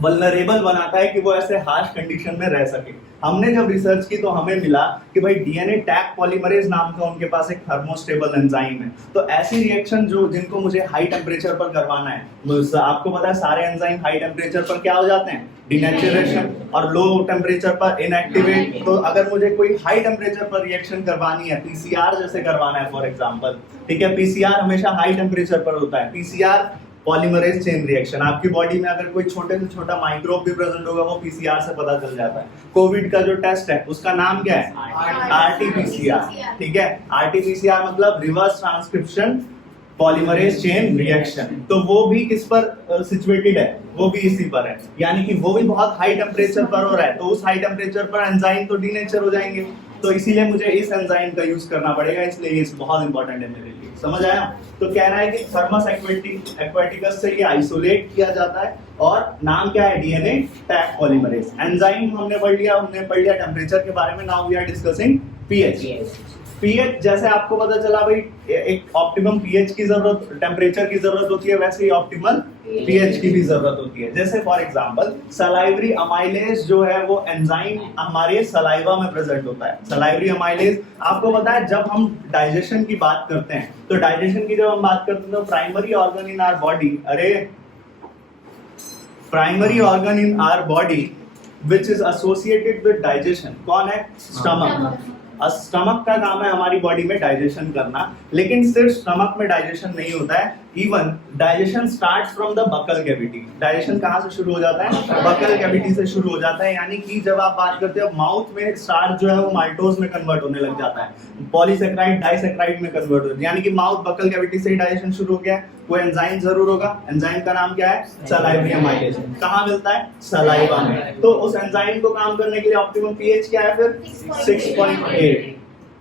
वल्नरेबल बनाता है कि वो ऐसे हार्श कंडीशन में रह सके। हमने जब रिसर्च की तो हमें मिला कि भाई डीएनए टैग पॉलीमरेज नाम का उनके पास एक थर्मोस्टेबल एंजाइम है। तो ऐसी रिएक्शन जो जिनको मुझे हाई टेम्परेचर पर करवाना है, आपको पता है सारे एंजाइम हाई टेम्परेचर पर क्या हो जाते हैं, डिनेचुरेशन, और लो टेम्परेचर पर इनएक्टिवेट। तो अगर मुझे कोई हाई टेम्परेचर पर रिएक्शन करवानी है, पीसीआर जैसे करवाना है फॉर एग्जांपल, ठीक है, पीसीआर हमेशा हाई टेम्परेचर पर होता है। पीसीआर पॉलीमरेज चेन रिएक्शन, आपकी बॉडी में अगर कोई छोटे से छोटा माइक्रोब भी प्रेजेंट होगा वो पीसीआर से पता चल जाता है। कोविड का जो टेस्ट है उसका नाम क्या है, आरटीपीसीआर, ठीक है। आरटीपीसीआर मतलब reverse transcription polymerase chain reaction. तो वो भी किस पर सिचुएटेड है, वो भी इसी पर है, यानी कि वो भी बहुत हाई टेम्परेचर पर हो रहा है। तो उस हाई टेम्परेचर पर एंजाइम तो डीनेचर हो जाएंगे, तो इसीलिए मुझे इस एंजाइम का यूज करना पड़ेगा, इसलिए ये बहुत इंपॉर्टेंट है मेरे लिए। समझ आया? तो कह रहा है कि थर्मस एक्वाटिकस से ये आइसोलेट किया जाता है, और नाम क्या है, डीएनए टैग पॉलीमरेज। एंजाइम हमने पढ़ लिया टेम्परेचर के बारे में। Now we are discussing pH. PH जैसे आपको पता चला भाई एक ऑप्टिमम पीएच की जरूरत, टेम्परेचर की जरूरत होती है, वैसे ही ऑप्टिमल पीएच की भी जरूरत होती है। जैसे फॉर एग्जांपल सलाइवरी अमाइलेज जो है वो एंजाइम हमारे सलाइवा में प्रेजेंट होता है। सलाइवरी अमाइलेज आपको पता है जब हम डाइजेशन की बात करते हैं, तो डाइजेशन की जब हम बात करते हैं तो primary organ in our body which is associated with digestion कौन है, स्टमक। स्टमक का काम है हमारी बॉडी में डाइजेशन करना, लेकिन सिर्फ स्टमक में डाइजेशन नहीं होता है, even digestion starts from the buccal cavity. Digestion कहाँ से शुरू हो जाता है, बकल कैविटी से शुरू हो जाता है। यानी कि जब आप बात करते हो माउथ में स्टार्च जो है वो माल्टोज में कन्वर्ट होने लग जाता है, पॉलीसेक्राइड डाइसेक्राइड में कन्वर्ट होता है, यानी कि माउथ बकल कैविटी से ही डाइजेशन शुरू हो गया है। कोई एंजाइम जरूर होगा, एंजाइम का नाम क्या है, सलाइवरी अमाइलेज। कहाँ मिलता है, सलाइवा में। तो उस एंजाइम को काम करने के लिए ऑप्टिमम पीएच क्या है, फिर 6.8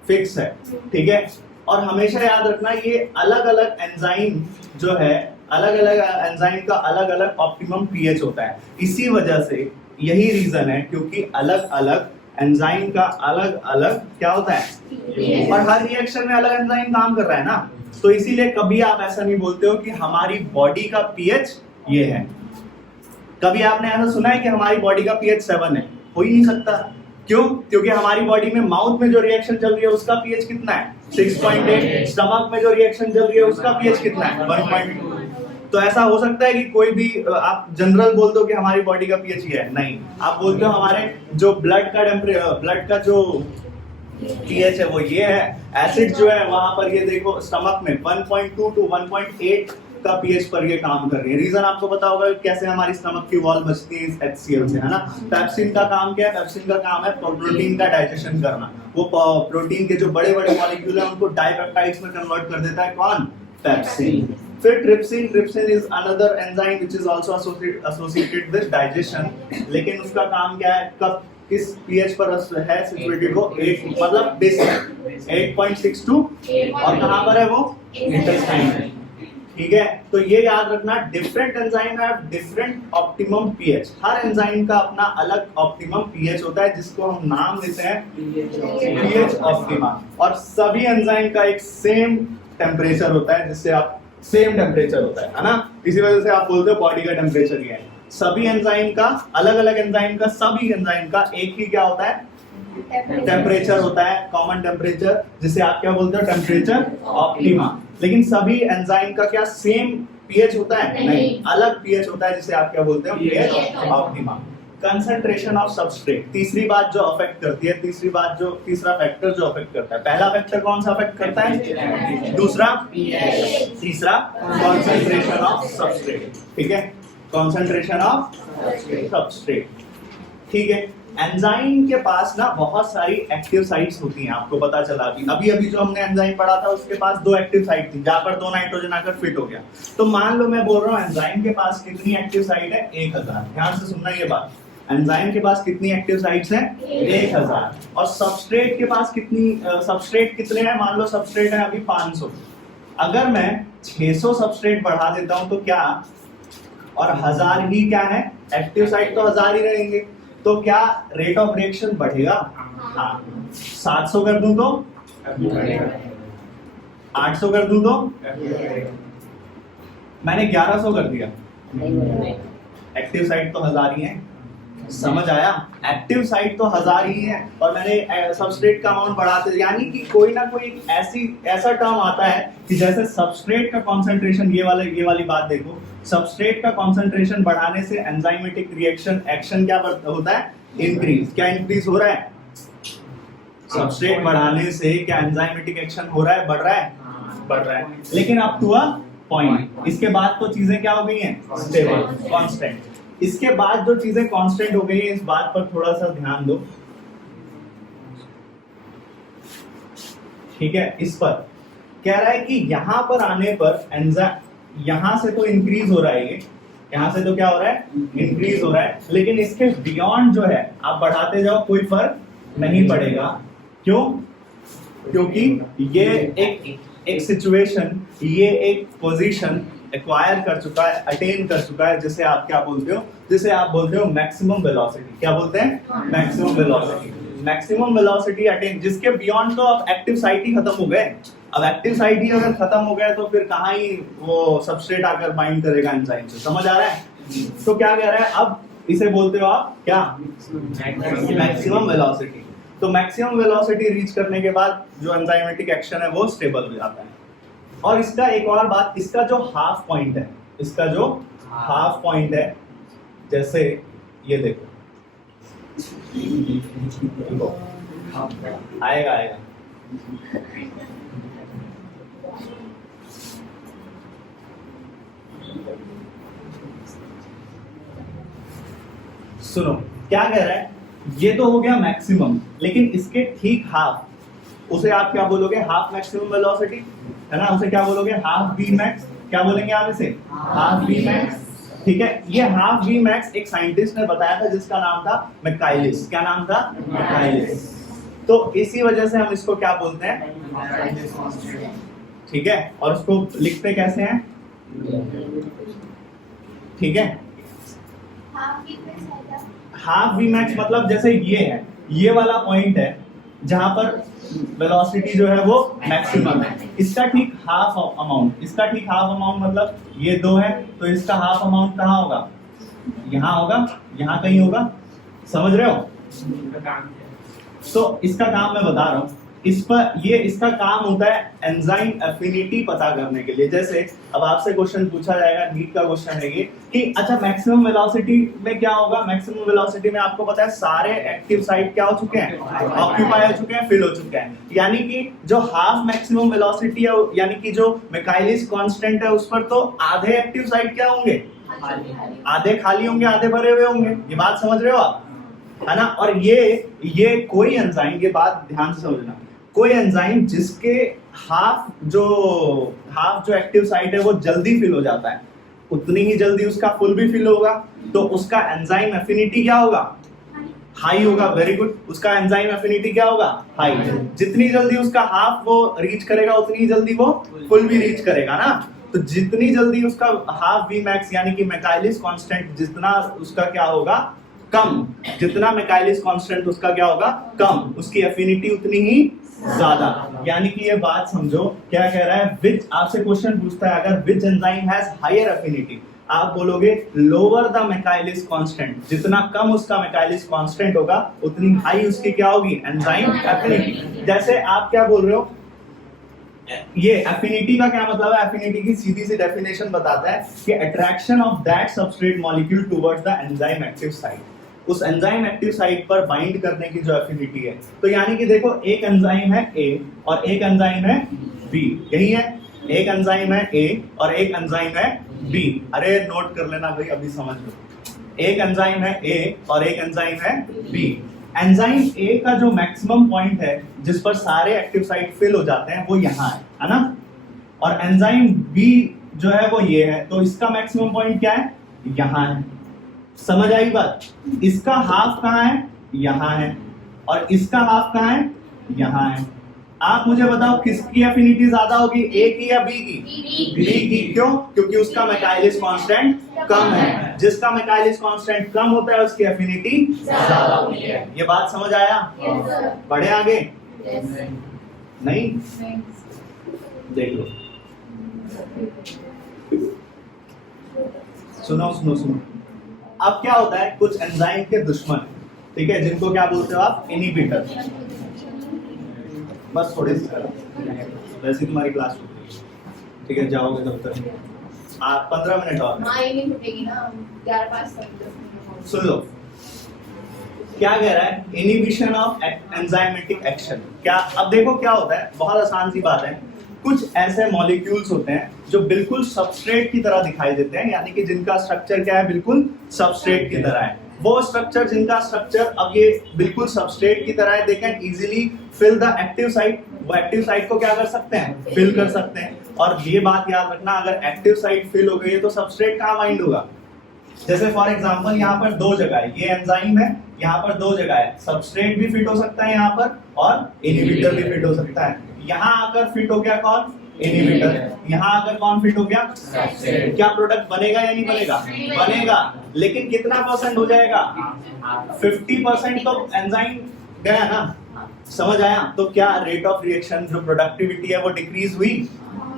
फिक्स है, ठीक है। और हमेशा याद रखना ये अलग अलग एंजाइम जो है, अलग अलग एंजाइम का अलग अलग ऑप्टिमम पीएच होता है। इसी वजह से यही रीजन है क्योंकि अलग अलग एंजाइम का अलग अलग क्या होता है, और हर रिएक्शन में अलग एंजाइम काम कर रहा है ना, तो इसीलिए कभी आप ऐसा नहीं बोलते हो कि हमारी बॉडी का पीएच ये है। कभी आपने ऐसा सुना है कि हमारी बॉडी का पीएच 7 है? हो ही नहीं सकता। क्यों? क्योंकि हमारी बॉडी में माउथ में जो रिएक्शन चल रही है उसका पीएच कितना है, 6.8। स्टमक में जो रिएक्शन चल रही है उसका पीएच कितना है, 1.2। तो ऐसा हो सकता है कि कोई भी आप जनरल बोल दो कि हमारी बॉडी का पीएच ये है, नहीं। आप बोलते हो हमारे जो ब्लड का जो पीएच है वो ये है। एसिड जो है वहां पर ये देखो स्टमक में 1.2 टू 1.8 का पीएच पर ये काम कर रही है। रीजन आपको पता होगा कैसे हमारी स्टमक की वॉल बचती है इस HCl से, है ना। पेप्सिन का काम क्या है, पेप्सिन का काम है प्रोटीन का डाइजेशन करना। वो प्रोटीन के जो बड़े बड़े मॉलिक्यूल है उनको डाइपेप्टाइड्स में कन्वर्ट कर देता है, कौन, पेप्सिन। फिर trypsin is another enzyme which is also associated with digestion, लेकिन उसका काम क्या है, कब किस पीएच पर है सिचुएटेड, वो 8 मतलब बेसिक 8.62, और कहां पर है वो, इंटेस्टाइन में, ठीक है। तो ये याद रखना different enzyme have different optimum pH. Her enzyme का अपना अलग ऑप्टिमम पीएच होता है जिसको हम नाम देते हैं पीएच ऑप्टिमा, और सभी एंजाइम का एक सेम टेम्परेचर होता है, जिससे आप सेम टेम्परेचर होता है ना। इसी वजह से आप बोलते हो बॉडी का टेम्परेचर ये है। सभी एंजाइम का अलग अलग एंजाइम का सभी एंजाइम का एक ही क्या होता है, टेम्परेचर होता है, कॉमन टेम्परेचर, जिसे आप क्या बोलते हो, टेम्परेचर ऑप्टिमा। लेकिन सभी एंजाइम का क्या सेम पीएच होता है, नहीं, अलग पीएच होता है, जिसे आप क्या बोलते हो, pH optima. Concentration of substrate, तीसरी बात जो अफेक्ट करती है, तीसरा फैक्टर जो अफेक्ट करता है। पहला फैक्टर कौन सा अफेक्ट करता है, दूसरा, तीसरा कंसंट्रेशन ऑफ सबस्ट्रेट, ठीक है, कंसंट्रेशन ऑफ सबस्ट्रेट, ठीक है। एंजाइम के पास ना बहुत सारी एक्टिव साइट्स होती हैं, आपको पता चला अभी जो हमने एंजाइम पढ़ा था उसके पास 2 एक्टिव साइट थी, जहां पर 2 नाइट्रोजन आकर फिट हो गया। तो मान लो मैं बोल रहा हूँ एंजाइम के पास कितनी एक्टिव साइट है, 1000। ध्यान से सुनना ये बात, एंजाइम के पास कितनी एक्टिव साइट्स हैं, 1000। और सबस्ट्रेट के पास सबस्ट्रेट कितने हैं, मान लो सबस्ट्रेट है अभी 500, अगर मैं 600 सबस्ट्रेट बढ़ा देता हूं तो क्या, और 1000 ही क्या है, एक्टिव साइट तो 1000 ही रहेंगे, तो क्या रेट ऑफ रिएक्शन बढ़ेगा, हाँ। 700 कर दूं तो, 800 कर दूं तो, मैंने 1100 कर दिया, एक्टिव साइट तो 1000 ही है, समझ आया? एक्टिव साइट तो 1000 ही है और मैंने सबस्ट्रेट का अमाउंट बढ़ाते, यानी कि कोई ना कोई ऐसा टर्म आता है कि जैसे सबस्ट्रेट का कॉन्सेंट्रेशन, ये वाली बात देखो, सबस्ट्रेट का कॉन्सेंट्रेशन बढ़ाने से एंजाइमेटिक रिएक्शन एक्शन क्या होता है? इंक्रीज। क्या इंक्रीज हो रहा है? सबस्ट्रेट बढ़ाने से क्या एंजाइमेटिक एक्शन हो रहा है? बढ़ रहा है? बढ़ रहा है, लेकिन अप टू अ पॉइंट। इसके बाद तो चीजें क्या हो गई हैं? Stable, constant. इसके बाद जो चीजें कांस्टेंट हो गई हैं, इस बात पर थोड़ा सा ध्यान दो, ठीक है? इस पर कह रहा है कि यहां पर आने पर यहां से तो इंक्रीज हो रहा है, ये यहां से तो क्या हो रहा है? इंक्रीज हो रहा है, लेकिन इसके बियॉन्ड जो है आप बढ़ाते जाओ, कोई फर्क नहीं पड़ेगा। क्यों? क्योंकि ये एक सिचुएशन, ये एक पोजीशन एक्वायर कर चुका है, अटेन कर चुका है, जिसे आप क्या बोलते हो? जिसे आप बोलते हो मैक्सिमम वेलोसिटी। क्या बोलते हैं? Maximum velocity. Maximum velocity attain, जिसके बियॉन्ड तो अब एक्टिव साइट ही खत्म हो गए। अब एक्टिव साइट ही अगर खत्म हो गया तो फिर कहाँ ही वो सबस्ट्रेट आकर बाइंड करेगा एंजाइम से, समझ आ रहा है? तो क्या कह रहा है अब? इसे बोलते हो आप क्या? Maximum velocity. तो मैक्सिमम वेलोसिटी रीच करने के बाद जो एंजाइमेटिक एक्शन है वो स्टेबल हो जाता है। और इसका एक और बात, इसका जो हाफ पॉइंट है, इसका जो हाफ पॉइंट है, जैसे ये देखो, आएगा सुनो क्या कह रहा है? ये तो हो गया मैक्सिमम, लेकिन इसके ठीक हाफ, उसे आप क्या बोलोगे? हाफ मैक्सिमम वेलोसिटी, है ना? उसे क्या बोलोगे? Half V max. क्या बोलेंगे आप इसे? Half V max. ठीक है, ये हाफ वी मैक्स एक साइंटिस्ट ने बताया था जिसका नाम था मैकाइलिस। क्या नाम था? मैकाइलिस। तो इसी वजह से हम इसको क्या बोलते हैं? ठीक है, और उसको लिखते कैसे हैं? ठीक है, हाफ वी मैक्स मतलब जैसे ये है, ये वाला पॉइंट है जहां पर वेलोसिटी जो है वो मैक्सिमम है, इसका ठीक हाफ अमाउंट, इसका ठीक हाफ अमाउंट मतलब ये 2 है, तो इसका हाफ अमाउंट कहाँ होगा? यहाँ होगा, यहाँ कहीं होगा, समझ रहे हो? तो इसका काम मैं बता रहा हूँ, इस पर ये इसका काम होता है एंजाइम एफिनिटी पता करने के लिए। जैसे अब आपसे क्वेश्चन पूछा जाएगा, नीट का क्वेश्चन है ये, कि अच्छा मैक्सिमम वेलोसिटी में क्या होगा? मैक्सिमम वेलोसिटी में आपको पता है सारे एक्टिव साइट क्या हो चुके हैं? ऑक्यूपाई हो चुके हैं, फिल हो चुके हैं, यानी कि जो हाफ मैक्सिमम वेलोसिटी है, यानी कि जो मैकाइलिस कांस्टेंट है, उस पर तो आधे एक्टिव साइट क्या होंगे? आधे खाली होंगे, आधे भरे हुए होंगे। ये बात समझ रहे हो आप, है ना? और ये कोई एंजाइम, ये बात ध्यान से समझना, कोई एंजाइम जिसके हाफ जो एक्टिव साइट है वो जल्दी फिल हो जाता है, उतनी ही जल्दी उसका फुल भी फिल होगा, तो उसका एंजाइम एफिनिटी क्या होगा? हाई होगा। वेरी गुड, उसका एंजाइम एफिनिटी क्या होगा? हाई। जितनी जल्दी उसका हाफ वो रीच करेगा, उतनी ही जल्दी वो फुल भी रीच करेगा ना। तो जितनी जल्दी उसका हाफ वी मैक्स यानी कि मैकाइलिस कांस्टेंट जितना उसका क्या होगा? कम। जितना मैकाइलिस कांस्टेंट उसका क्या होगा? कम, उसकी एफिनिटी उतनी ही ज्यादा। यानी कि ये बात समझो, क्या कह रहा है? विच, आपसे क्वेश्चन पूछता है अगर which enzyme has higher affinity, आप बोलोगे लोअर द मैकाइलिस कांस्टेंट। जितना कम उसका मैकाइलिस कांस्टेंट होगा, उतनी हाई उसकी क्या होगी? Enzyme affinity. जैसे आप क्या बोल रहे हो, ये एफिनिटी का क्या मतलब है? एफिनिटी की सीधी सी डेफिनेशन बताता है कि attraction of that substrate molecule towards the enzyme active site. उस एंजाइम एक्टिव साइट पर बाइंड करने की जो एफिनिटी है, तो यानी कि देखो एक एंजाइम है A और एक एंजाइम है B, यही है। एक एंजाइम है A और एक एंजाइम है B। अरे नोट कर लेना भाई, अभी समझ लो। एक एंजाइम है A और एक एंजाइम है B। एंजाइम A का जो मैक्सिमम पॉइंट है जिस पर सारे एक्टिव साइट फिल हो जाते हैं, वो यहाँ है ना? और एंजाइम B जो है वो ये है, तो इसका मैक्सिमम पॉइंट क्या है? यहाँ है। समझ आई बात? इसका हाफ कहाँ है? यहाँ है। और इसका हाफ कहाँ है? यहाँ है। आप मुझे बताओ किसकी एफिनिटी ज्यादा होगी, A की या B की? B की। क्यों? क्योंकि उसका मैकाइलिस कांस्टेंट कम है। जिसका मैकाइलिस कांस्टेंट कम होता है उसकी एफिनिटी ज्यादा होती है। ये बात समझ आया? बढ़े आगे? नहीं? देख लो, सुनो सुनो सुनो, अब क्या होता है, कुछ एंजाइम के दुश्मन, ठीक है, जिनको क्या बोलते हो आप, इनहिबिटर। बस थोड़ी सी वैसे तुम्हारी क्लास छूट गई, ठीक है, जाओगे तब तक। 15 मिनट और सुन लो क्या कह रहा है, इनहिबिशन ऑफ एंजाइमेटिक एक्शन। क्या, अब देखो क्या होता है, बहुत आसान सी बात है, कुछ ऐसे मॉलिक्यूल्स होते हैं जो बिल्कुल सबस्ट्रेट की तरह दिखाई देते हैं, यानी कि जिनका स्ट्रक्चर क्या है, बिल्कुल सबस्ट्रेट की तरह है। वो स्ट्रक्चर, जिनका स्ट्रक्चर अब ये बिल्कुल सबस्ट्रेट की तरह है, they can easily fill the active site. वो एक्टिव साइट को क्या कर सकते हैं, फिल कर सकते हैं। और ये बात याद रखना, अगर एक्टिव साइट फिल हो गई है तो सबस्ट्रेट कहाँ बाइंड होगा। जैसे फॉर एग्जांपल यहाँ पर दो जगह है, ये एंजाइम है, यहाँ पर दो जगह है, सबस्ट्रेट भी फिट हो सकता है यहाँ पर और इनहिबिटर भी फिट हो सकता है। यहाँ आकर फिट हो गया कौन, इनहिबिटर, यहाँ आकर कौन फिट हो गया, क्या प्रोडक्ट बनेगा या नहीं बनेगा, बनेगा, लेकिन कितना परसेंट हो जाएगा, 50% तो एंजाइम गया ना, समझ आया। तो क्या रेट ऑफ रिएक्शन, जो प्रोडक्टिविटी है वो डिक्रीज हुई,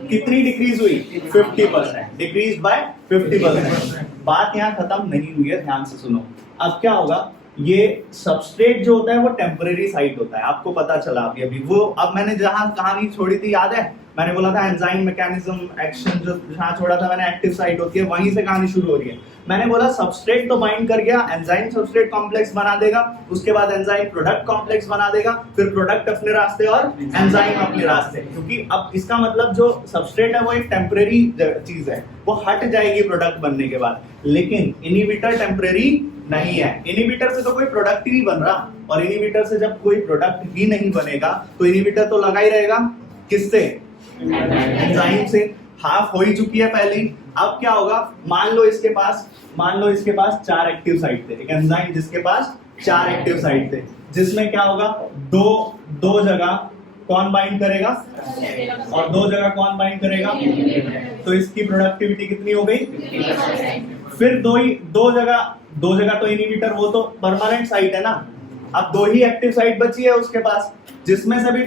कितनी डिक्रीज हुई, 50%, डिक्रीज बाय 50%। बात यहाँ खत्म नहीं हुई है, ध्यान से सुनो। अब क्या होगा, ये सबस्ट्रेट जो होता है वो टेम्परेरी साइट होता है, आपको पता चला अभी वो। अब मैंने जहां कहानी छोड़ी थी याद है, मैंने बोला था एंजाइम मैकेनिज्म एक्शन, जो जहां छोड़ा था मैंने, एक्टिव साइट होती है, वहीं से कहानी शुरू हो रही है। मैंने बोला सबस्ट्रेट तो बाइंड कर गया, एंजाइम सबस्ट्रेट कॉम्प्लेक्स बना देगा, उसके बाद एंजाइम प्रोडक्ट कॉम्प्लेक्स बना देगा, फिर प्रोडक्ट अपने रास्ते और एंजाइम अपने रास्ते। क्योंकि अब इसका मतलब जो सबस्ट्रेट है वो एक टेम्परेरी चीज है, वो हट जाएगी प्रोडक्ट बनने के बाद। लेकिन इनहिबिटर टेम्परेरी नहीं है, इनहिबिटर से तो कोई प्रोडक्ट ही नहीं बन रहा, और इनहिबिटर से जब कोई प्रोडक्ट ही नहीं बनेगा तो इनहिबिटर तो लगा ही रहेगा, किससे, एंजाइम से। हाफ हो ही चुकी है पहली। अब क्या होगा, मान लो इसके पास 4 एक्टिव साइट थे, एक एंजाइम जिसके पास 4 एक्टिव साइट थे, जिसमें क्या होगा, दो जगह कौन बाइंड करेगा और 2 जगह कौन बाइंड करेगा, तो इसकी प्रोडक्टिविटी कितनी हो गई, फिर दो जगह तो इनहिबिटर, वो तो परमानेंट साइट है ना। अब 2 ही एक्टिव साइट बची है उसके पास, जिसमें से भी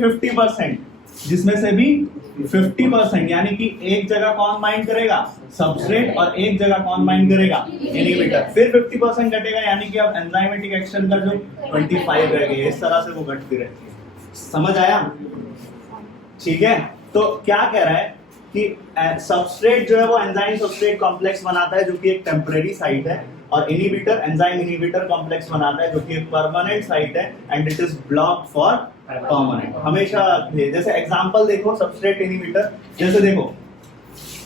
50%, यानी कि एक जगह कौन बाइंड करेगा, सबस्ट्रेट, और एक जगह कौन बाइंड करेगा, इनहिबिटर। फिर 50% घटेगा, यानी कि अब एंजाइमेटिक एक्शन का जो 25 रह गई, इस तरह से वो घटती रहती है। समझ आया, ठीक है। तो क्या कह रहा है कि सबस्ट्रेट जो है वो एंजाइम सबस्ट्रेट कॉम्प्लेक्स बनाता है, जो कि एक टेम्परेरी साइट है, और इनहिबिटर एंजाइम इनहिबिटर कॉम्प्लेक्स बनाता है, जो कि एक परमानेंट साइट है, and it is blocked for permanent, हमेशा। जैसे एग्जांपल देखो, सबस्ट्रेट इनहिबिटर, जैसे देखो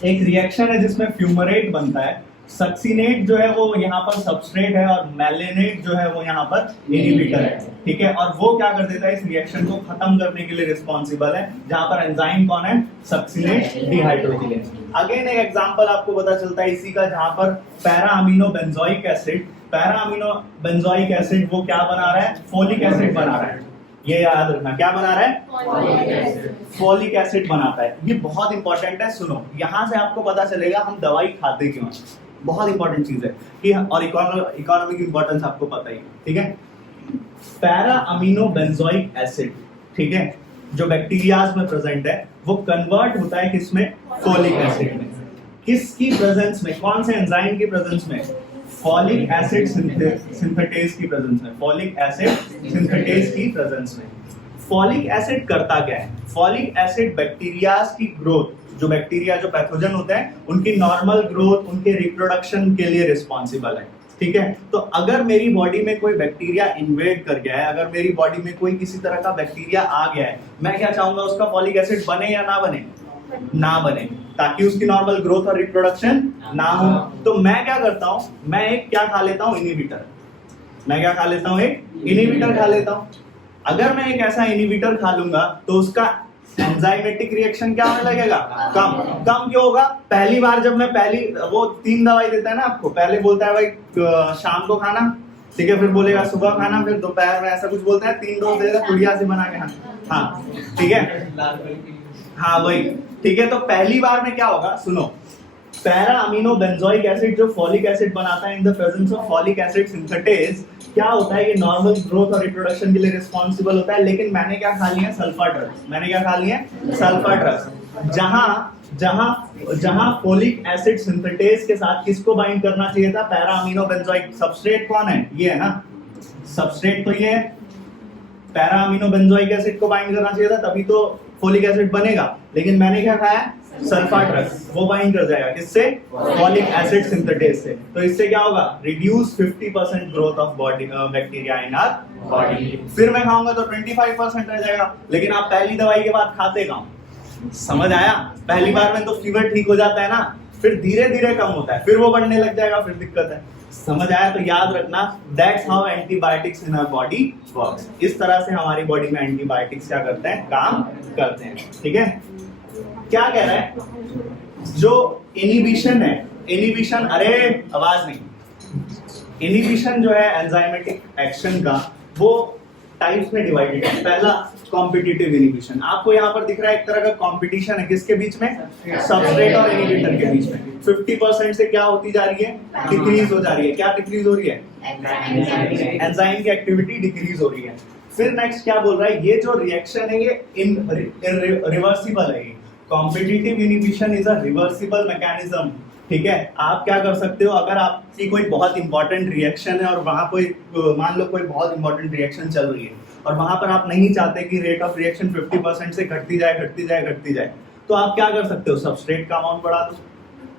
एक रिएक्शन है जिसमें फ्यूमरेट बनता है, सक्सिनेट जो है वो यहाँ पर सबस्ट्रेट है, और मेलेनेट जो है वो यहाँ पर इनहिबिटर है, ठीक है। और वो क्या कर देता है, इस रिएक्शन को खत्म करने के लिए रिस्पॉन्सिबल है, जहां पर एंजाइम कौन है, सक्सिनेट डिहाइड्रोजिनेज। अगेन एक एग्जांपल आपको पता चलता है इसी का, जहां पर पैरा अमीनो बेंजोइक एसिड वो क्या बना रहा है, फोलिक एसिड बना रहा है। ये याद रखना, क्या बना रहा है, फोलिक एसिड बनाता है। ये बहुत इंपॉर्टेंट है, सुनो, यहां से आपको पता चलेगा हम दवाई खाते क्यों, बहुत इंपॉर्टेंट चीज है कि, और इकोनॉमिक इंपॉर्टेंस आपको पता ही, ठीक है। पैरा अमीनो बेंजोइक एसिड, ठीक है, जो बैक्टीरियाज में प्रेजेंट है, वो कन्वर्ट होता है किसमें, फोलिक एसिड में। किसकी प्रेजेंस में, कौन से एंजाइम की प्रेजेंस में, फॉलिक एसिड सिंथेटेज की प्रेजेंस में, फॉलिक एसिड सिंथेटेज की प्रेजेंस में। फॉलिक एसिड करता क्या है, फॉलिक एसिड बैक्टीरियाज की ग्रोथ, जो बैक्टीरिया जो पैथोजन होते हैं उनकी नॉर्मल ग्रोथ, उनके रिप्रोडक्शन के लिए रिस्पॉन्सिबल है, ठीक है। तो अगर मेरी बॉडी में कोई बैक्टीरिया इन्वेड कर गया है, अगर मेरी बॉडी में कोई किसी तरह का बैक्टीरिया आ गया है, मैं क्या चाहूंगा, उसका फॉलिक एसिड बने या ना बने, ना बने, ताकि उसकी नॉर्मल ग्रोथ और रिप्रोडक्शन ना हो। तो मैं क्या करता हूं, मैं एक क्या खा लेता हूं, इनहिबिटर। मैं क्या खा लेता हूं, एक इनहिबिटर खा लेता हूं। अगर मैं एक ऐसा इनहिबिटर खा लूंगा तो उसका एंजाइमेटिक रिएक्शन क्या होने लगेगा, कम क्यों होगा, पहली बार जब मैं वो 3 दवाई देता है ना आपको, पहले बोलता है भाई शाम को खाना, ठीक है, फिर बोलेगा सुबह खाना, फिर दोपहर में, ऐसा कुछ बोलता है, 3 डोज देगा गुड़िया से बना के, हाँ ठीक है, हाँ वही, ठीक है। तो पहली बार में क्या होगा, सुनो, पैरा अमीनो बेंजोइक एसिड जो फॉलिक एसिड बनाता है, in the presence of folic acid synthetase, क्या होता है, ये नॉर्मल ग्रोथ और रिप्रोडक्शन के लिए रिस्पॉन्सिबल होता है। लेकिन मैंने क्या खा लिया, सल्फा ड्रग्स, मैंने क्या खा लिया, सल्फा ड्रग्स, जहां जहां फोलिक एसिड सिंथेटेज के साथ किसको बाइंड करना चाहिए था, पैरा अमीनो बेंजोइक। सबस्ट्रेट कौन है, ये है ना, सबस्ट्रेट तो ये है, पैरा अमीनो बेंजोइक एसिड को बाइंड करना चाहिए था, तभी तो फोलिक एसिड बनेगा। लेकिन मैंने क्या खाया, सल्फा ड्रग्स, वो बाइंड कर जाएगा किससे, फोलिक एसिड सिंथेटेज से। तो इससे क्या होगा, reduce 50% growth of body bacteria in our body. फिर मैं खाऊंगा तो 25% रह जाएगा। लेकिन आप पहली दवाई के बाद खाते कहाँ, समझ आया, पहली बार में तो फीवर ठीक हो जाता है ना, फिर धीरे धीरे कम होता है, फिर वो बढ़ने लग जाएगा, फिर दिक्कत है। समझ आया, तो याद रखना, that's how antibiotics in our body works. इस तरह से हमारी बॉडी में एंटीबायोटिक्स क्या करते हैं, काम करते हैं। ठीक है, क्या कह रहा है, जो इनिबिशन है, इनिबिशन, अरे आवाज नहीं, इनिबिशन जो है एंजाइमेटिक एक्शन का, वो टाइप्स में डिवाइडेड है। पहला कॉम्पिटिटिव इनिबिशन, आपको यहाँ पर दिख रहा है एक तरह का कॉम्पिटिशन है, किसके बीच में, सबस्ट्रेट और इनिबिटर के बीच में। 50% से क्या होती जा रही है, डिक्रीज हो जा रही है। क्या डिक्रीज हो रही है, एंजाइम की एक्टिविटी डिक्रीज हो रही है। फिर नेक्स्ट क्या बोल रहा है, ये जो रिएक्शन है ये रिवर्सिबल है। Competitive inhibition is a reversible mechanism. ठीक है, आप क्या कर सकते हो, अगर आपकी कोई बहुत इंपॉर्टेंट रिएक्शन है और वहां कोई, मान लो कोई बहुत इंपॉर्टेंट रिएक्शन चल रही है और वहां पर आप नहीं चाहते कि रेट ऑफ रिएक्शन 50% से घटती जाए, तो आप क्या कर सकते हो, सबस्ट्रेट का अमाउंट बढ़ा दो।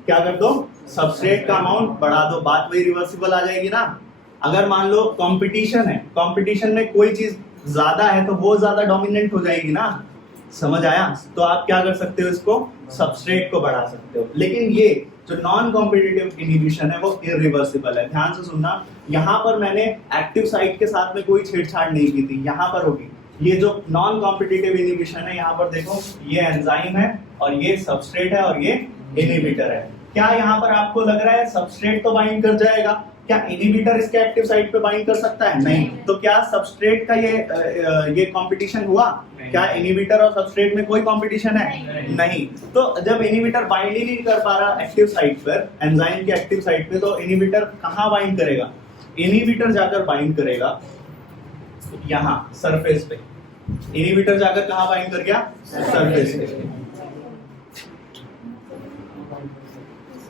क्या कर दो, सबस्ट्रेट का अमाउंट बढ़ा दो, बात वही रिवर्सिबल आ जाएगी ना। अगर मान लो कंपटीशन है, कंपटीशन में कोई चीज ज्यादा है तो वो ज्यादा डोमिनेंट हो जाएगी ना, समझ आया। तो आप क्या कर सकते हो, इसको सबस्ट्रेट को बढ़ा सकते हो। लेकिन ये जो नॉन कॉम्पिटिटिव इनिबिशन है वो इरिवर्सिबल है। ध्यान से सुनना, यहाँ पर मैंने एक्टिव साइट के साथ में कोई छेड़छाड़ नहीं की थी, यहाँ पर होगी। ये जो नॉन कॉम्पिटिटिव इनिबिशन है, यहाँ पर देखो, ये एंजाइम है और ये सबस्ट्रेट है और ये इनिबिटर है। क्या यहाँ पर आपको लग रहा है सबस्ट्रेट तो बाइंड कर जाएगा, क्या इनिबिटर इसके एक्टिव साइट पे बाइंड कर सकता है, नहीं। तो क्या सबस्ट्रेट का ये कंपटीशन हुआ, क्या इनिबिटर और सबस्ट्रेट में कोई कंपटीशन है, नहीं। तो जब इनिबिटर बाइंड ही नहीं कर पा रहा एक्टिव साइट पर, एंजाइम के एक्टिव साइट पे, तो इनिबिटर कहाँ बाइंड करेगा, इनिबिटर जाकर बाइंड करेगा यहाँ सरफेस पे। इनिबिटर जाकर कहाँ बाइंड कर गया, सरफेस पे।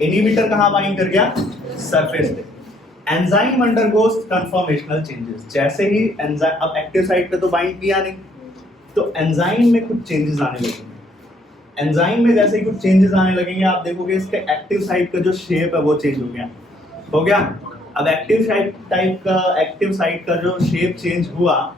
इनिबिटर कहाँ बाइंड कर गया, सरफेस पे। Enzyme undergoes conformational changes. जैसे ही एंजाइम, अब एक्टिव साइट पे तो बाइंड किया नहीं, तो एंजाइम में कुछ चेंजेस आने लगेंगे। एंजाइम में जैसे ही कुछ चेंजेस आने लगेंगे, आप देखोगे इसके एक्टिव साइट का जो शेप है वो चेंज हो गया। अब एक्टिव साइट का जो शेप चेंज हुआ,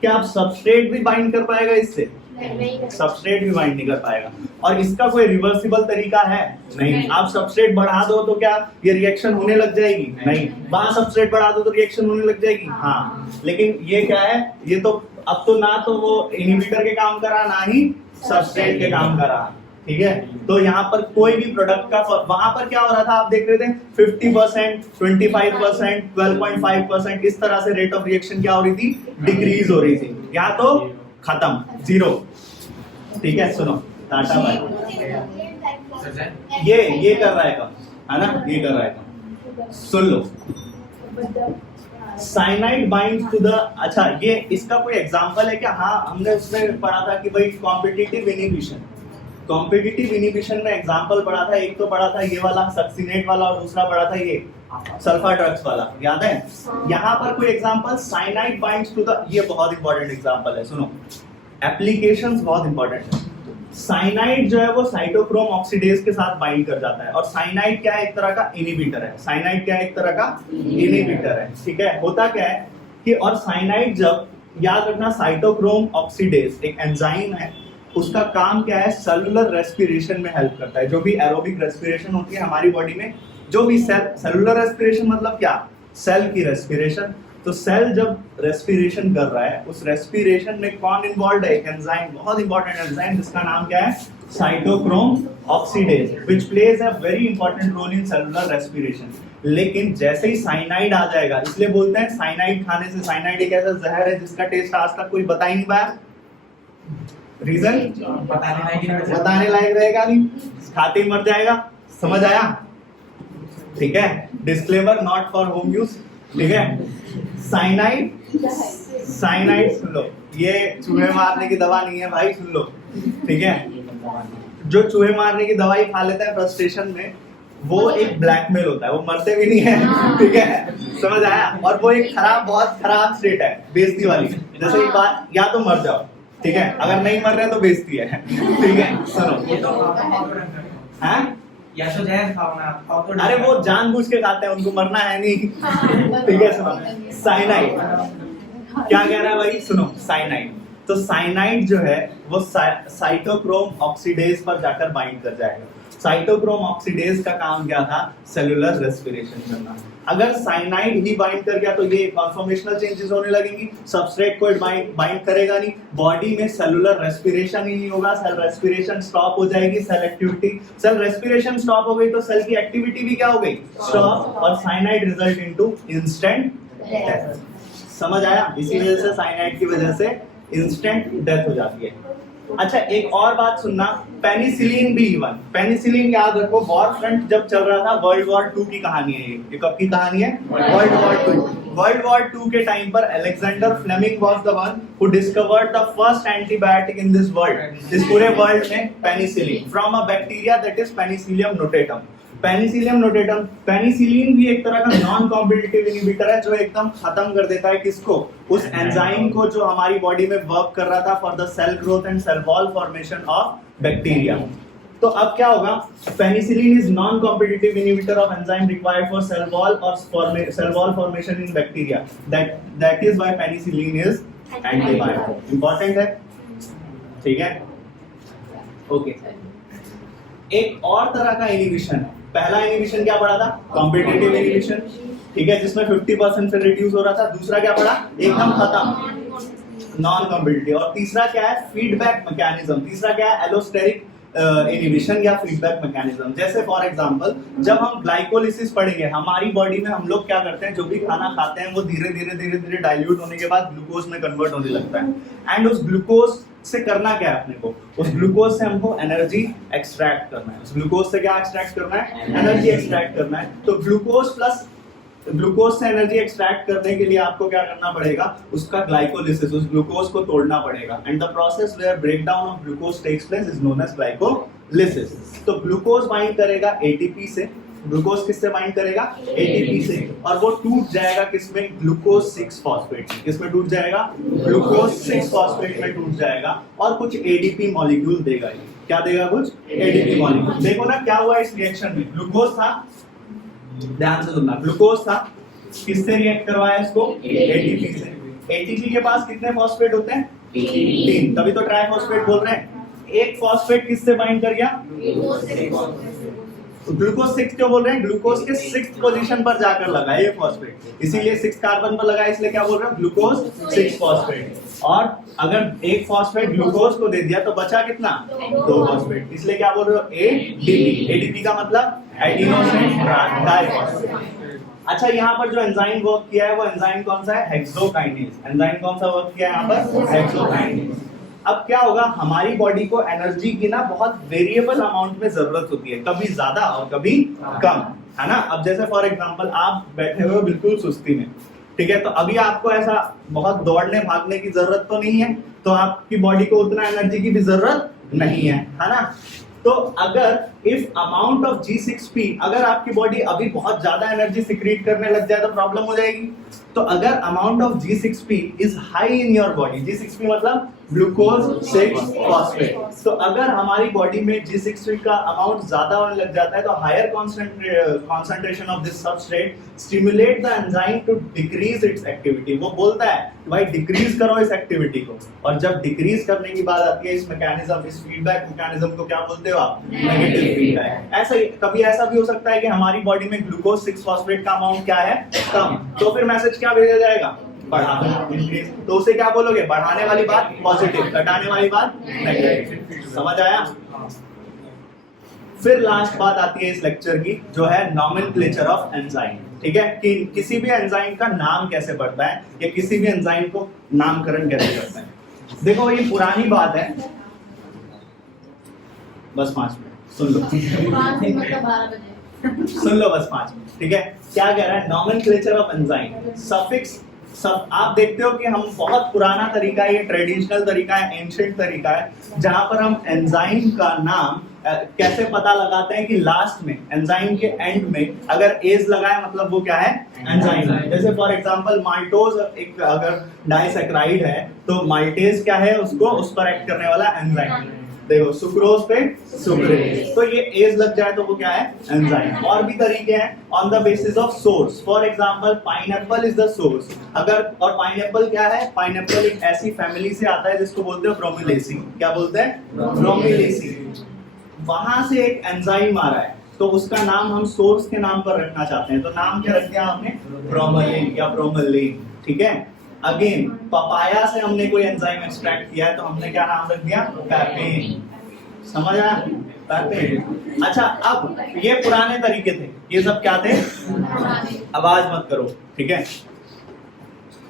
क्या आप सबस्ट्रेट भी बाइंड कर पाएगा इससे, सबस्ट्रेट भी बाइंड नहीं कर पाएगा। और इसका कोई रिवर्सिबल तरीका है, नहीं। आप सबस्ट्रेट बढ़ा दो तो क्या ये रिएक्शन होने लग जाएगी, नहीं। वहां सबस्ट्रेट बढ़ा दो तो रिएक्शन होने लग जाएगी, हाँ। लेकिन ये क्या है, ये तो अब तो ना तो वो इनिबिटर के काम करा, ना ही सबस्ट्रेट के काम करा। ठीक है, तो यहाँ पर कोई भी प्रोडक्ट का, वहां पर क्या हो रहा था, आप देख रहे थे 50%, 25%, 12.5%, इस तरह से रेट ऑफ रिएक्शन क्या हो रही थी, डिक्रीज हो रही थी। यहाँ तो खत्म, 0। ठीक है, सुनो, टाटा बाय। ये कर रहा है काम, है ना, ये कर रहा है काम। सुन लो, साइनाइड बाइंड्स टू द, अच्छा ये इसका कोई एग्जांपल है क्या, हाँ हमने उसमें पढ़ा था कि भाई कॉम्पिटिटिव इनिबिशन में एग्जांपल पढ़ा था। एक तो पढ़ा था ये वाला सक्सिनेट वाला और दूसरा पढ़ा था ये सल्फा ड्रग्स वाला, याद है। यहाँ पर कोई example, cyanide binds to the, ये बहुत इंपॉर्टेंट एग्जांपल है, सुनो, एप्लीकेशंस बहुत इंपॉर्टेंट है। साइनाइड जो है वो साइटोक्रोम ऑक्सीडेज के साथ बाइंड कर जाता है, और साइनाइड क्या है, एक तरह का इनिबिटर है। ठीक है, होता क्या है कि, और साइनाइड जब, याद रखना, साइटोक्रोम ऑक्सीडेज एक एंजाइम है, उसका काम क्या है, सेलुलर रेस्पिरेशन में हेल्प करता है। जो भी एरोबिक रेस्पिरेशन होती है हमारी बॉडी में, जो भी सेलुलर रेस्पिरेशन मतलब क्या, सेल की रेस्पिरेशन। तो सेल जब रेस्पिरेशन कर रहा है, उस रेस्पिरेशन में कौन इन्वॉल्व है, एक एंजाइम, बहुत इंपॉर्टेंट एंजाइम, जिसका नाम क्या है, cytochrome oxidase, which plays a very important role in cellular respiration. लेकिन जैसे ही साइनाइड आ जाएगा, इसलिए बोलते हैं साइनाइड खाने से, साइनाइड एक ऐसा जहर है जिसका टेस्ट आज तक कोई बता ही नहीं पाया। रीजन बताने लायक रहेगा नहीं, खाते ही मर जाएगा, समझ आया। ठीक है, disclaimer, not for home use. ठीक है, साइनाइड सुन लो, ये चूहे मारने की दवा नहीं है भाई, सुन लो। ठीक है, जो चूहे मारने की दवाई खा लेते हैं फ्रस्ट्रेशन में, वो एक ब्लैकमेल होता है, वो मरते भी नहीं है, ठीक है, समझ आया। और वो एक बहुत खराब स्टेट है, बेइज्जती वाली। जैसे एक बात, या तो मर जाओ, ठीक है, अगर नहीं मर रहे तो बेइज्जती है, ठीक है। सुनो, हाँ या तो जहर खाओ ना, खाओ तो अरे वो जानबूझ के खाते हैं, उनको मरना है नहीं, ठीक है। सुनो, साइनाइड क्या कह रहा है भाई, सुनो, साइनाइड। तो साइनाइड जो है वो साइटोक्रोम ऑक्सीडेज पर जाकर बाइंड कर जाएगा। साइटोक्रोम ऑक्सीडेज का काम क्या था, सेलुलर रेस्पिरेशन करना। अगर साइनाइड ही बाइंड कर गया तो ये कॉन्फॉर्मेशनल चेंजेस होने लगेंगी, सबस्ट्रेट को बाइंड करेगा नहीं, बॉडी में सेलुलर रेस्पिरेशन ही नहीं होगा, सेल रेस्पिरेशन स्टॉप हो जाएगी, cell activity, cell respiration stop हो गई तो सेल की एक्टिविटी भी क्या हो गई, स्टॉप, और cyanide result into instant death. समझ आया, इसी वजह से साइनाइड की वजह से इंस्टेंट डेथ हो जाती है। अच्छा, एक और बात सुनना, पेनिसिलिन भी इवन, पेनिसिलिन याद रखो, वॉर फ्रंट जब चल रहा था, वर्ल्ड वॉर 2 की कहानी है ये कब की कहानी है, वर्ल्ड वॉर 2। वर्ल्ड वॉर 2 के टाइम पर Alexander Fleming was the one who discovered the first antibiotic in this world, इस पूरे वर्ल्ड में, penicillin, from a bacteria that is Penicillium notatum. Penicillium notatum, penicillin भी एक तरह का नॉन कॉम्पिटिटिव इनहिबिटर है जो एकदम खत्म कर देता है किसको, उस एंजाइम को जो हमारी बॉडी में वर्क कर रहा था for the cell growth and cell wall formation of bacteria. तो अब क्या होगा, penicillin is non competitive inhibitor of enzyme required for cell wall और cell wall formation in bacteria, that is why penicillin is antibiotic. Important है, ठीक है, okay. एक और तरह का इनहिबिशन है, पहला इनहिबिशन क्या पढ़ा था, कॉम्पिटिटिव इनहिबिशन, ठीक है, जिसमें 50% से रिड्यूस हो रहा था। दूसरा क्या पढ़ा, एकदम खत्म, नॉन कॉम्पिटिटिव। और तीसरा क्या है, फीडबैक मैकेनिज्म। तीसरा क्या है, एलोस्टेरिक इनहिबिशन या फीडबैक मैकेनिज्म। जैसे फॉर एग्जांपल, जब हम ग्लाइकोलिसिस पढ़ेंगे, हमारी बॉडी में हम लोग क्या करते हैं, जो भी खाना खाते हैं वो धीरे धीरे डाइल्यूट होने के बाद ग्लूकोज में कन्वर्ट होने लगता है। एंड उस ग्लूकोज से करना क्या है अपने को, उस ग्लूकोज से हमको एनर्जी एक्सट्रैक्ट करना है। उस ग्लूकोज से क्या एक्सट्रैक्ट करना है, एनर्जी एक्सट्रैक्ट करना है। तो ग्लूकोज से एनर्जी एक्सट्रैक्ट करने के लिए आपको क्या करना पड़ेगा, उसका ग्लाइकोलिसिस, उस ग्लूकोज को तोड़ना पड़ेगा। And the process where breakdown of glucose takes place is known as glycolysis. तो ग्लूकोज बाइंड करेगा एटीपी से, ग्लूकोज किससे बाइंड करेगा, एटीपी से, और वो टूट जाएगा किसमें, ग्लूकोज 6 फॉस्फेट। किसमें टूट जाएगा, ग्लूकोज 6 फॉस्फेट में टूट जाएगा, और कुछ एडीपी मॉलिक्यूल देगा। ये क्या देगा, कुछ एडीपी मॉलिक्यूल। देखो ना क्या हुआ इस रिएक्शन में, ग्लूकोज था, ध्यान से सुनना, ग्लूकोज था, किससे रिएक्ट करवाया इसको, एटीपी से। एटीपी के पास कितने फॉस्फेट होते हैं, 3, तभी तो ट्राइफॉस्फेट बोल रहे हैं। एक फॉस्फेट किससे बाइंड कर गया, ग्लूकोज 6 क्यों बोल रहे हैं, ग्लूकोज के 6th पोजीशन पर जाकर लगा ये फॉस्फेट, इसीलिए 6 कार्बन पर लगा, इसलिए क्या बोल रहे हैं, ग्लूकोज 6 फॉस्फेट। और अगर एक फॉस्फेट ग्लूकोज को दे दिया तो बचा कितना, 2 फॉस्फेट, इसलिए क्या बोल रहे हो, एडीपी। एडीपी का मतलब एडिनोसिन डाइफॉस्फेट। अच्छा, यहाँ पर जो एंजाइम वर्क किया है वो एंजाइम कौन सा है, हेक्सोकाइनेज। एंजाइम कौन सा वर्क किया है यहाँ पर, हेक्सोकाइनेज। अब क्या होगा, हमारी बॉडी को एनर्जी की ना बहुत वेरिएबल अमाउंट में जरूरत होती है, कभी ज्यादा और कभी कम, है ना। अब जैसे फॉर एग्जांपल आप बैठे हुए हो बिल्कुल सुस्ती में, ठीक है, तो अभी आपको ऐसा बहुत दौड़ने भागने की जरूरत तो नहीं है, तो आपकी बॉडी को उतना एनर्जी की भी जरूरत नहीं है ना। तो अगर इफ अमाउंट ऑफ G6P, अगर आपकी बॉडी अभी बहुत ज्यादा एनर्जी सिक्रीट करने लग जाए तो प्रॉब्लम हो जाएगी। तो अगर amount of G6P is high in your body, G6P मतलब ग्लूकोज 6 फॉस्फेट, तो अगर हमारी बॉडी में G6P का अमाउंट ज्यादा होने लग जाता है तो higher concentration of this substrate stimulate the enzyme to decrease its activity. वो बोलता है भाई डिक्रीज करो इस एक्टिविटी को, और जब डिक्रीज करने की बात आती है इस मैकेनिज्म, इस फीडबैक मैकेनिज्म को क्या बोलते हो आप, नेगेटिव फीडबैक। ऐसा कभी ऐसा भी हो सकता है कि हमारी बॉडी में ग्लूकोज 6 फॉस्फेट का अमाउंट क्या है, कम, तो फिर मैसेज क्या भेजा जाएगा, बढ़ा, इंक्रीज। तो उसे क्या बोलोगे, बढ़ाने वाली बात पॉजिटिव, घटाने वाली बात नेगेटिव। समझ आया। फिर लास्ट बात आती है इस लेक्चर की, जो है नॉमेनक्लेचर ऑफ एंजाइम। ठीक है, कि किसी भी एंजाइम का नाम कैसे पड़ता है या किसी भी एंजाइम को नामकरण कैसे करते हैं। देखो ये पुरानी बात है, बस 5 मिनट सुन लो, सुन लो बस 5 मिनट, ठीक है। क्या कह रहा है, नॉमेनक्लेचर ऑफ एंजाइम, सफिक्स सब आप देखते हो कि हम बहुत पुराना तरीका है, ये ट्रेडिशनल तरीका है, एंशिएंट तरीका है, जहां पर हम एंजाइम का नाम कैसे पता लगाते हैं कि लास्ट में एंजाइम के एंड में अगर एज लगाए मतलब वो क्या है, एंजाइम है। जैसे फॉर एग्जांपल माल्टोज एक अगर डाइसैक्राइड है तो माल्टेज क्या है, उसको उस पर एक्ट करने वाला एंजाइम। देखो सुक्रोज पे सुक्रेज, तो ये एज लग जाए तो वो क्या है, एंजाइम। और भी तरीके हैं on the basis of source. For example pineapple is the source. अगर और पाइनएप्पल क्या है, पाइनएप्पल एक ऐसी फैमिली से आता है जिसको बोलते हैं ब्रोमेलेसी। क्या बोलते हैं, ब्रोमेलेसी। वहां से एक एंजाइम आ रहा है तो उसका नाम हम सोर्स के नाम पर रखना चाहते हैं, तो नाम क्या रख दिया हमने, ब्रोमेलिन या ब्रोमेलिन। ठीक है। अगेन पपाया से हमने कोई एंजाइम एक्सट्रैक्ट किया है तो हमने क्या नाम रख दिया, पैपेन। समझ आया, पैपेन। अच्छा अब ये पुराने तरीके थे, ये सब क्या थे, आवाज मत करो, ठीक है,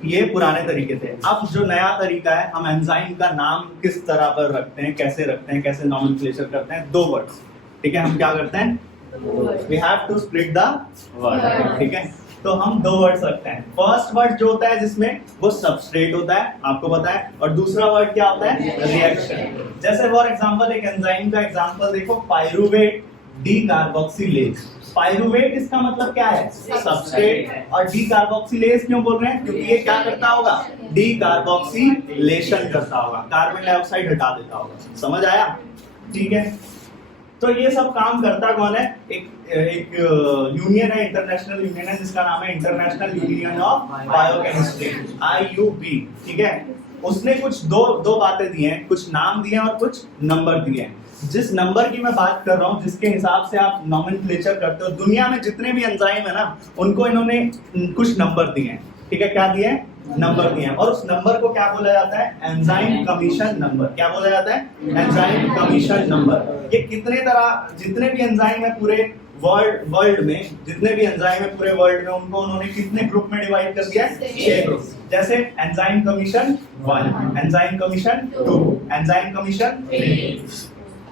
ये पुराने तरीके थे। अब जो नया तरीका है, हम एंजाइम का नाम किस तरह पर रखते हैं, कैसे रखते हैं, कैसे नॉमेनक्लेचर करते हैं, दो वर्ड्स। ठीक है, हम क्या करते हैं, we have to split the word. ठीक है, तो हम दो वर्ड्स रखते हैं। फर्स्ट वर्ड जो होता है जिसमें वो सबस्ट्रेट होता है, आपको पता है, और दूसरा वर्ड क्या होता है, रिएक्शन। जैसे फॉर एग्जांपल एक एंजाइम का एग्जांपल देखो, पाइरुवेट डी कार्बोक्सिलेज। पाइरुवेट इसका मतलब क्या है, सबस्ट्रेट, और डी कार्बोक्सिलेज क्यों बोल रहे हैं, क्योंकि ये क्या करता होगा, डी कार्बोक्सिलेशन करता होगा, कार्बन डाइऑक्साइड हटा देता होगा। समझ आया, ठीक है। तो ये सब काम करता कौन है, एक यूनियन है, इंटरनेशनल यूनियन है जिसका नाम है international union of biochemistry, IUB। ठीक है, उसने कुछ दो बातें दी हैं, कुछ नाम दिए हैं और कुछ नंबर दिए हैं। जिस नंबर की मैं बात कर रहा हूँ, जिसके हिसाब से आप नॉमेनक्लेचर करते हो, दुनिया में जितने भी एंजाइम है ना, उनको इन्होंने कुछ नंबर दिए हैं। ठीक है, क्या दिए, नंबर दिए हैं, और उस नंबर को क्या बोला जाता है, एंजाइम कमीशन नंबर। क्या बोला जाता है, एंजाइम कमीशन नंबर। ये कितने तरह, जितने भी एंजाइम है पूरे वर्ल्ड में, जितने भी एंजाइम है पूरे वर्ल्ड में, उनको उन्होंने कितने ग्रुप में डिवाइड कर दिया है, 6 ग्रुप। जैसे enzyme commission 1, enzyme commission 2, enzyme commission 3,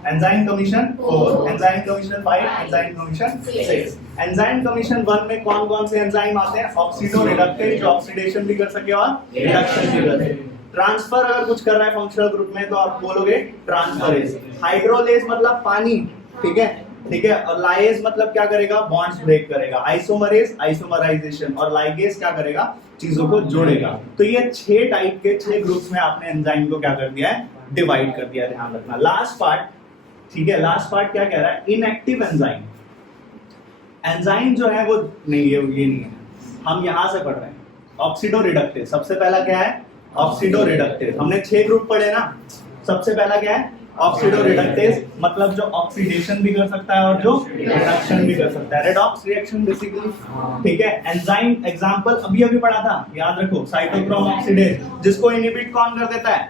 enzyme commission 4, enzyme commission 5, enzyme commission 6। Enzyme commission 1 में कौन कौन से एंजाइम आते हैं, ऑक्सीडो रिडक्टेज, जो ऑक्सीडेशन भी कर सके और रिडक्शन भी कर सके। ट्रांसफर अगर कुछ कर रहा है फंक्शनल ग्रुप में तो आप बोलोगे ट्रांसफरेज। हाइड्रोलेज मतलब पानी, ठीक है, ठीक है, और लाइएज मतलब क्या करेगा, बॉन्ड्स ब्रेक करेगा। आइसोमरेज आइसोमराइजेशन, और लाइगेज क्या करेगा, चीजों को जोड़ेगा। तो ये 6 टाइप के 6 ग्रुप्स में आपने एंजाइम को क्या कर दिया है, डिवाइड कर दिया। ध्यान रखना लास्ट पार्ट, ठीक है, लास्ट पार्ट क्या कह रहा है, इनएक्टिव एंजाइम। एंजाइम जो है वो नहीं, ये नहीं है, हम यहां से पढ़ रहे हैं। ऑक्सीडो रिडक्टेज, सबसे पहला क्या है, ऑक्सीडो रिडक्टेज। हमने 6 ग्रुप पढ़े ना, सबसे पहला क्या है, ऑक्सीडो रिडक्टेज, मतलब जो ऑक्सीडेशन भी कर सकता है और जो रिडक्शन भी कर सकता है, रेडॉक्स रिएक्शन बेसिकली। ठीक है, एंजाइम एग्जांपल अभी पढ़ा था, याद रखो, साइटोक्रोम ऑक्सीडेज, जिसको इनहिबिट कौन कर देता है,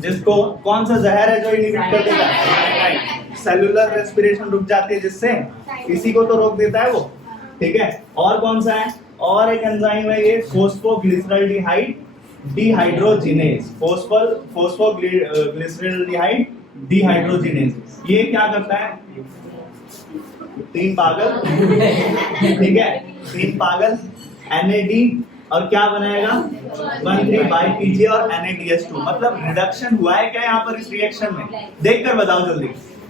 जिसको, कौन सा जहर है जो इनहिबिट कर देता है, सेलुलर रेस्पिरेशन रुक जाती है जिससे, इसी को तो रोक देता है वो। ठीक है, और कौन सा है, और एक एंजाइम है ये, फोस्फोग्लिसरल्डिहाइड डिहाइड्रोजिनेज, फोस्फोग्लिसरल्डिहाइड डिहाइड्रोजिनेज। ये क्या करता है, 3 पागल, ठीक है, 3 पागल, NAD, और क्या बनाएगा, 1,3-BiPG और NADH2। मतलब रिडक्शन हुआ है क्या यहाँ पर इस रिएक्शन में, देखकर बताओ जल्दी,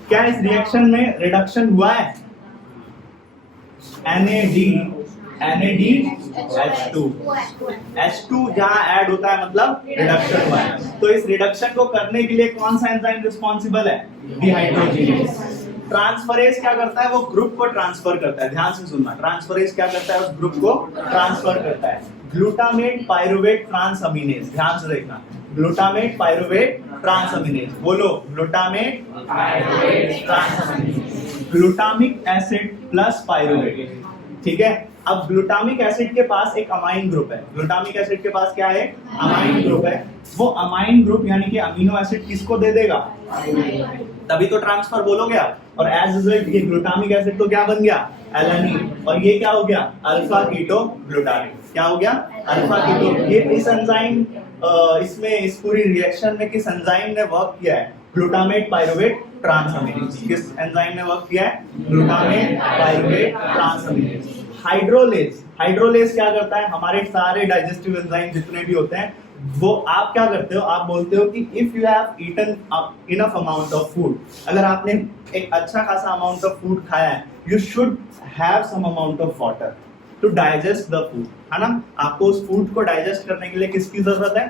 क्या इस रिएक्शन में रिडक्शन हुआ है, NADH2, H2 जहाँ ऐड होता है मतलब रिडक्शन हुआ है। तो इस रिडक्शन को करने के लिए कौन सा एंजाइम रिस्पॉन्सिबल है, डिहाइड्रोजिनेज। ट्रांसफरेज क्या करता है, वो ग्रुप को ट्रांसफर करता है। ध्यान से सुनना, ट्रांसफरेज क्या करता है, उस ग्रुप को ट्रांसफर करता है। ग्लूटामेट पाइरुवेट ट्रांसअमीनेज, ध्यान से देखना, ग्लूटामेट पाइरुवेट ट्रांसअमीनेज, बोलो glutamate pyruvate transaminase, glutamic acid plus pyruvate. ठीक है, अब ग्लूटामिक एसिड के पास एक अमाइन ग्रुप है, ग्लूटामिक एसिड के पास क्या है, अमाइन ग्रुप है। वो अमाइन ग्रुप यानी कि अमीनो एसिड किसको दे देगा, तभी तो ट्रांसफर बोलोगे आप। और एज रिजल्ट ये ग्लूटामिक एसिड तो क्या बन गया, एलानीन, और ये क्या हो गया, अल्फा कीटो ग्लूटामिक। क्या हो गया, अल्फा कीटो। ये इस एंजाइम, इसमें इस पूरी रिएक्शन में किस एंजाइम ने वर्क किया है, ग्लूटामेट पाइरुवेट ट्रांसअमीनेज। किस एंजाइम ने वर्क किया है, ग्लूटामेट पाइरुवेट ट्रांसअमीनेज। हाइड्रोलेज, हाइड्रोलेज क्या करता है, हमारे सारे डाइजेस्टिव एंजाइम जितने भी होते हैं वो आप क्या करते हो, आप बोलते हो कि if you have eaten enough amount of food, अगर आपने एक अच्छा खासा अमाउंट ऑफ फूड खाया है, you should have some amount of water to digest the food, है ना। आपको उस फूड को डाइजेस्ट करने के लिए किसकी जरूरत है,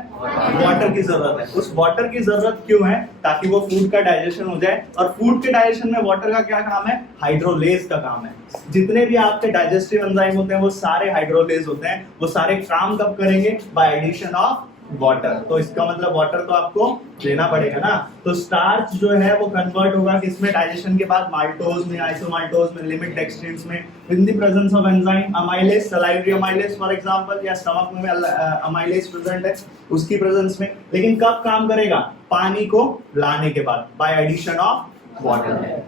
वाटर की जरूरत है। उस वाटर की जरूरत क्यों है, ताकि वो फूड का डाइजेशन हो जाए, और फूड के डाइजेशन में वाटर का क्या काम है, हाइड्रोलेज का काम है। जितने भी आपके डाइजेस्टिव एंजाइम होते हैं वो सारे हाइड्रोलेज होते हैं, वो सारे काम कब करेंगे, बाय एडिशन ऑफ वाटर। तो इसका मतलब वाटर तो आपको लेना पड़ेगा ना। तो स्टार्च जो है वो कन्वर्ट होगा किसमें, डाइजेशन के बाद माल्टोज में, आइसोमाल्टोज में, लिमिट डेक्सट्रिन्स में, in the presence of enzyme amylase, salivary amylase for example, या स्टमक में अमाइलेज प्रेजेंट है उसकी प्रेजेंस में। लेकिन कब काम करेगा, पानी को लाने के बाद, by addition of water.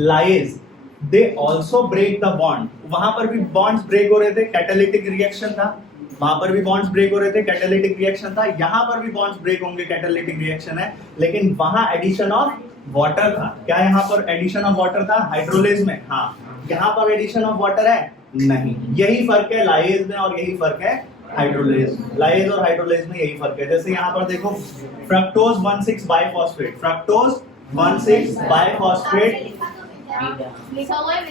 Lyases they also break the bond, वहां पर भी बॉन्ड्स ब्रेक हो रहे थे, कैटालिटिक रिएक्शन था, वहां पर भी बॉन्ड्स ब्रेक हो रहे थे, कैटालिटिक रिएक्शन था, यहां पर भी बॉन्ड्स ब्रेक होंगे, कैटालिटिक रिएक्शन है, लेकिन वहां एडिशन ऑफ वाटर था। क्या यहाँ पर एडिशन ऑफ वाटर था हाइड्रोलेज में, हाँ, यहाँ पर एडिशन ऑफ वाटर है नहीं। यही फर्क है लाइज में और यही फर्क है हाइड्रोलेज, लाइज और हाइड्रोलेज में यही फर्क है। जैसे यहाँ पर देखो फ्रक्टोज 1,6 बाइफॉस्फेट, फ्रक्टोज 1,6 बाइफॉस्फेट लिखा हुआ है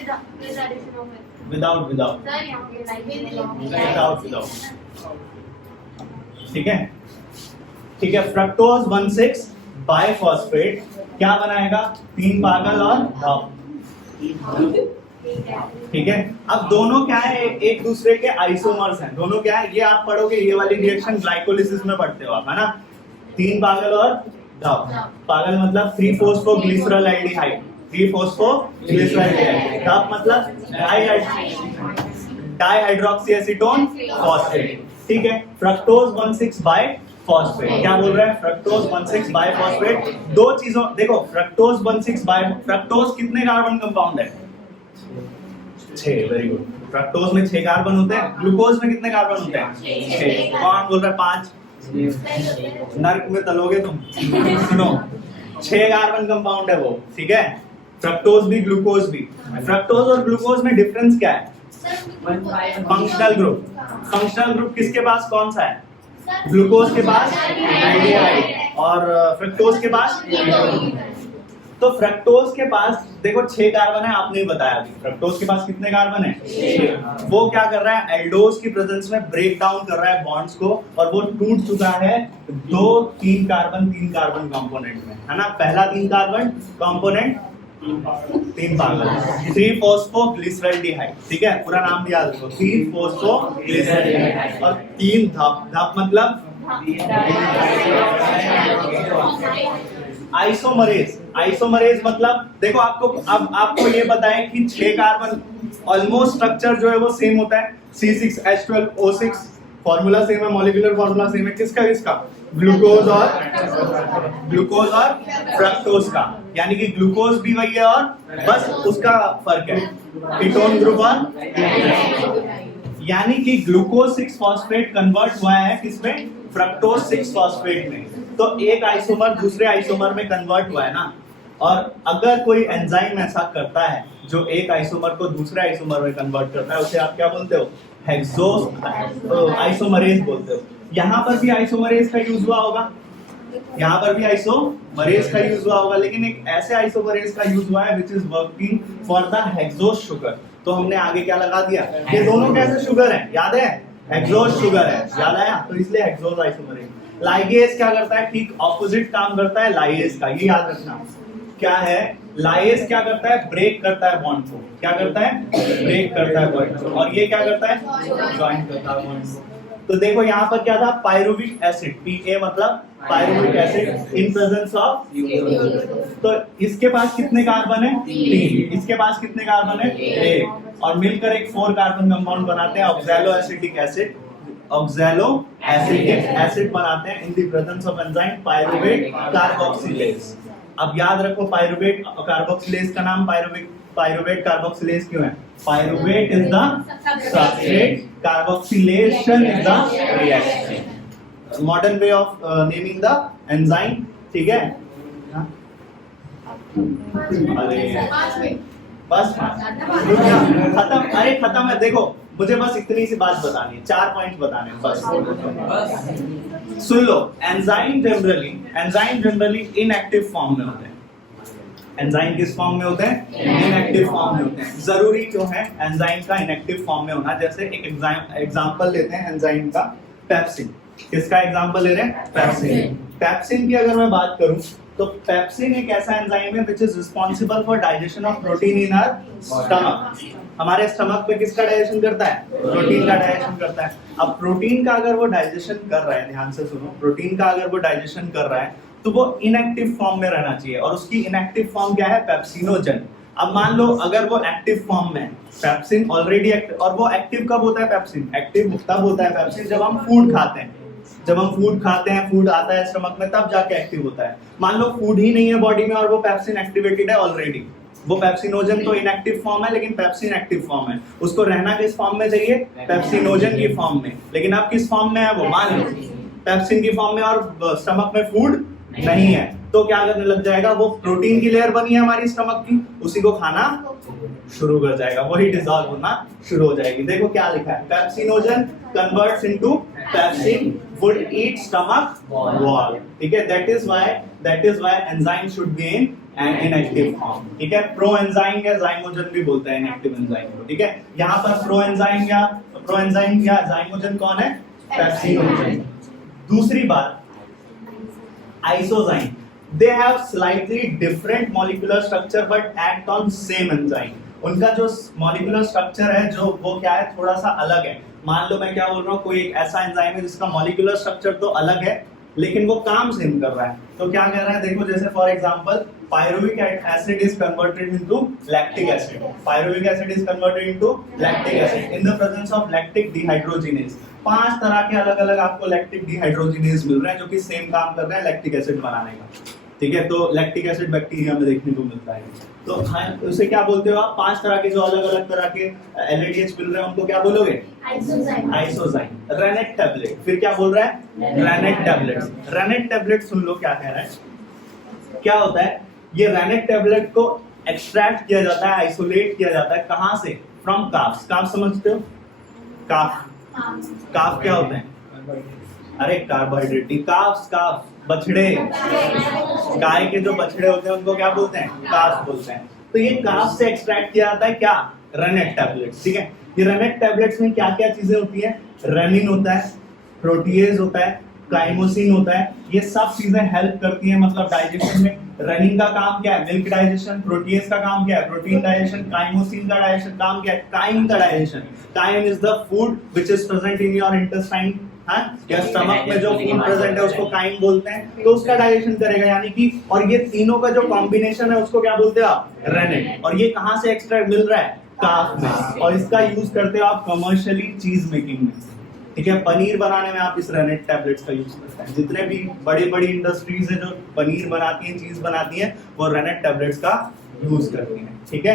विदाउट ठीक है, ठीक है। फ्रक्टोज 1,6 बाइफॉस्फेट क्या बनाएगा, 3 पागल और ढप, ठीक है। अब दोनों क्या है, एक दूसरे के आइसोमर्स हैं, दोनों क्या है, ये आप पढ़ोगे, ये वाली रिएक्शन ग्लाइकोलिसिस में पढ़ते हो आप, है ना। 3 पागल और ढप, पागल मतलब 3-फॉस्फोग्लिसरॉल्डिहाइड, 3-फॉस्फोग्लिसरॉल्डिहाइड, ढप मतलब डाइहाइड्रोक्सी एसीटोन फॉस्फेट, ठीक है। फ्रक्टोज 1,6 बाइफॉस्फेट क्या बोल रहा है, फ्रक्टोज 1,6 बाइफॉस्फेट। दो चीजों, देखो फ्रक्टोज 1,6 फ्रक्टोज कितने कार्बन कंपाउंड है, 6, वेरी गुड। फ्रक्टोज में 6 कार्बन होते हैं, ग्लूकोज में कितने कार्बन होते हैं, 6। कौन बोल रहा है 5, नर्क में तलोगे तुम। सुनो, 6 कार्बन कंपाउंड है वो, ठीक है, फ्रक्टोज भी ग्लूकोज भी। फ्रक्टोज और ग्लूकोज में डिफरेंस क्या है, फंक्शनल ग्रुप। फंक्शनल ग्रुप किसके पास कौन सा है, ग्लूकोज के पास एल्डिहाइड और फ्रक्टोज के पास। तो फ्रक्टोज के पास देखो 6 कार्बन है, आपने बताया अभी, फ्रक्टोज के पास कितने कार्बन है, 6। वो क्या कर रहा है, एल्डोज की प्रेजेंस में ब्रेक डाउन कर रहा है बॉन्ड्स को, और वो टूट चुका है 3 कार्बन कंपोनेंट में, है ना। पहला 3 कार्बन कंपोनेंट 3 पागल, 3-फॉस्फोग्लिसरॉल्डिहाइड, ठीक है, पूरा नाम भी याद रखो, 3-फॉस्फोग्लिसरॉल्डिहाइड, और 3 धप, धप मतलब आइसोमरेज। आइसोमरेज मतलब देखो आपको, अब आपको ये पता है कि 6 कार्बन ऑलमोस्ट स्ट्रक्चर जो है वो सेम होता है, C6H12O6, फॉर्मूला सेम है, मॉलिक्यूलर फॉर्मूला सेम है, किसका किसका, ग्लूकोज और फ्रक्टोज का, यानी कि ग्लूकोज भी वही है और बस उसका फर्क है कीटोन ग्रुप और, यानी कि ग्लूकोज 6 फॉस्फेट कन्वर्ट हुआ है किसमें, फ्रक्टोज 6 फॉस्फेट में। तो एक आइसोमर दूसरे आइसोमर में कन्वर्ट हुआ है ना। और अगर कोई एंजाइम ऐसा करता है जो एक आइसोमर को दूसरे आइसोमर में कन्वर्ट करता है, उसे आप क्या बोलते हो, हेक्सो आइसोमरेज बोलते हो। यहाँ पर भी आइसोमरेज का यूज हुआ होगा, यहाँ पर भी आइसोमरेज का यूज हुआ होगा, लेकिन एक ऐसे आइसोमरेज का यूज हुआ है which is working for the hexose sugar. तो हमने आगे क्या लगा दिया, ये दोनों कैसे शुगर है, याद है, हेक्सोज शुगर है, याद आया, तो इसलिए हेक्सोज आइसोमरेज। लाइगेज क्या करता है, ठीक ऑपोजिट काम करता है लाइगेज का, ये याद रखना। क्या है, लाइगेज क्या करता है, ब्रेक करता है बॉन्ड को, क्या करता है, ब्रेक करता है बॉन्ड को, और ये क्या करता है, ज्वाइन करता है बॉन्ड को। तो देखो यहाँ पर क्या था, पायरुविक एसिड, Pa मतलब pyruvic acid in presence of, तो इसके पास कितने कार्बन है, 3, इसके पास कितने कार्बन है, 1, और मिलकर एक 4 कार्बन कंपाउंड बनाते हैं oxalo acetic acid, oxalo acetic acid बनाते हैं in the presence of enzyme pyruvate carboxylase. अब याद रखो पायरुवेट कार्बोक्सिलेज का नाम पायरुवेट कार्बोक्सिलेज क्यों है, pyruvate is the substrate, carboxylation is the reaction, modern way of naming the enzyme, ठीक है। अरे बस खत्म, अरे खत्म है, देखो मुझे बस इतनी सी बात बतानी है, 4 पॉइंट बताने हैं बस। सुन लो, एंजाइम जनरली इनएक्टिव फॉर्म में होते हैं। एंजाइम किस फॉर्म में होते हैं? इनएक्टिव फॉर्म में होते हैं। जरूरी क्यों है एंजाइम का इनएक्टिव फॉर्म में होना? जैसे एक एग्जांपल लेते हैं एंजाइम का, पेप्सिन। किसका एग्जांपल ले रहे हैं? पेप्सिन। पेप्सिन की अगर मैं बात करूं तो पेप्सिन एक ऐसा एंजाइम है which is responsible for digestion of protein in our stomach. हमारे स्टमक पे किसका डाइजेशन करता है? प्रोटीन का डाइजेशन करता है। अब प्रोटीन का अगर वो डाइजेशन कर रहा है, ध्यान से सुनो, प्रोटीन का अगर वो डाइजेशन कर रहा है तो वो इनएक्टिव फॉर्म में रहना चाहिए, और उसकी इनएक्टिव फॉर्म क्या है? पेप्सिनोजन। अब मान लो अगर वो एक्टिव फॉर्म में, पेप्सिन ऑलरेडी एक्टिव, और वो एक्टिव कब होता है? पेप्सिन एक्टिव तब होता है पेप्सिन जब हम फूड खाते हैं। जब हम फूड खाते हैं, फूड आता है स्टमक में, तब जाके एक्टिव होता है। मान लो फूड ही नहीं है बॉडी में और वो पेप्सिन एक्टिवेटेड है ऑलरेडी, वो पेप्सिनोजन तो इनएक्टिव फॉर्म है लेकिन पेप्सिन एक्टिव फॉर्म है। उसको रहना किस फॉर्म में चाहिए? पेप्सिनोजन की फॉर्म में। लेकिन अब किस फॉर्म में है वो? मान लो पेप्सिन की फॉर्म में और स्टमक में फूड नहीं है, तो क्या करने लग जाएगा? वो प्रोटीन की लेयर बनी है हमारी स्टमक की, उसी को खाना शुरू कर जाएगा, वही डिसॉल्व होना शुरू हो जाएगी। देखो क्या लिखा है, pepsinogen converts into pepsin would eat stomach wall. ठीक है, that is why enzyme should be in an inactive form. ठीक है, प्रो एंजाइम या जाइमोजन भी बोलते हैं इनएक्टिव एंजाइम को। ठीक है, यहाँ पर प्रो एंजाइम या जाइमोजन कौन है? पेप्सिनोजन। दूसरी बात, आइसोजाइम, they have slightly different molecular structure but act on same enzyme। उनका जो molecular structure है जो वो क्या है? थोड़ा सा अलग है। मान लो मैं क्या बोल रहा हूँ, कोई एक ऐसा एंजाइम है जिसका molecular structure तो अलग है लेकिन वो काम सेम कर रहा है। तो क्या कह रहा है? देखो, जैसे for example pyruvic acid is converted into lactic acid. Pyruvic acid is converted into lactic acid in the presence of lactic dehydrogenase. 5 तरह के अलग अलग आपको लैक्टिक डिहाइड्रोजिनेज मिल रहे हैं जो कि सेम काम कर रहे हैं लैक्टिक एसिड बनाने का। ठीक है, तो लैक्टिक एसिड बैक्टीरिया में देखने को मिलता है। तो उसे क्या बोलते हो आप? 5 तरह के जो अलग अलग तरह के एलएडीएच मिल रहे हैं उनको क्या बोलोगे? आइसोजाइम। रेनेट टैबलेट, फिर क्या बोल रहा है? Rennet tablets. रेनेट टैबलेट सुन लो क्या कह रहा है। क्या होता है? ये रेनेट टैबलेट को एक्सट्रैक्ट किया जाता है, आइसोलेट किया जाता है। कहां से? From carbs. काफ समझते हो? काफ क्या होते हैं? अरे कार्बोहाइड्रेट। काफ बछड़े, गाय के जो बछड़े होते हैं उनको क्या बोलते हैं? काफ बोलते हैं। तो ये काफ से एक्सट्रैक्ट किया जाता है क्या? Rennet tablets. ठीक है, ये रेनेट टैबलेट्स में क्या क्या चीजें होती है? रेनिन होता है, प्रोटीएज होता है, काइमोसिन होता है। ये सब चीजें हेल्प करती हैं मतलब डाइजेशन में। रेनिन का काम क्या है? Milk digestion. प्रोटीएज का काम क्या है? Protein digestion. काइमोसिन का डाइजेशन काम क्या है? काइम का digestion. Chyme is the food which is present in your intestine. या स्टमक में जो फूड प्रेजेंट है उसको काइम बोलते हैं, तो उसका डाइजेशन करेगा। यानी कि, और ये तीनों का जो कॉम्बिनेशन है उसको क्या बोलते हो आप? रेनेट। और ये कहां से एक्सट्रैक्ट मिल रहा है? काफ में। और इसका यूज करते हो आप कमर्शियली चीज मेकिंग में। ठीक है, पनीर बनाने में आप इस रेनेट टैबलेट्स का यूज करते हैं। जितने भी बड़ी इंडस्ट्रीज है जो पनीर बनाती हैं, चीज बनाती हैं, वो रेनेट टैबलेट्स का यूज करती हैं। ठीक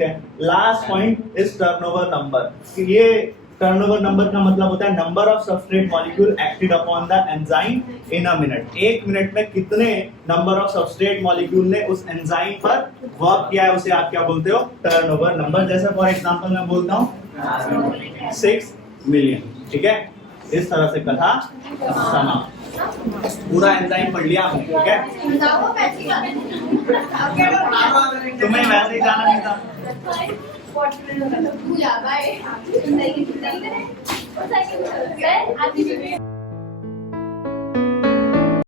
है, last point is turnover number. ये टर्नओवर नंबर का मतलब होता है number of substrate molecule acted upon the enzyme in a minute. 1 minute में कितने नंबर ऑफ सबस्ट्रेट मॉलिक्यूल ने उस एंजाइम पर वर्क किया है, उसे आप क्या बोलते हो? Turnover number. जैसे फॉर एग्जांपल मैं बोलता हूँ 6 मिलियन। ठीक है, इस तरह से कथा समाप्त। पूरा एंजाइम पढ़ लिया हमने। ठीक है, तुम्हें वैसे ही जाना नहीं था। Bye.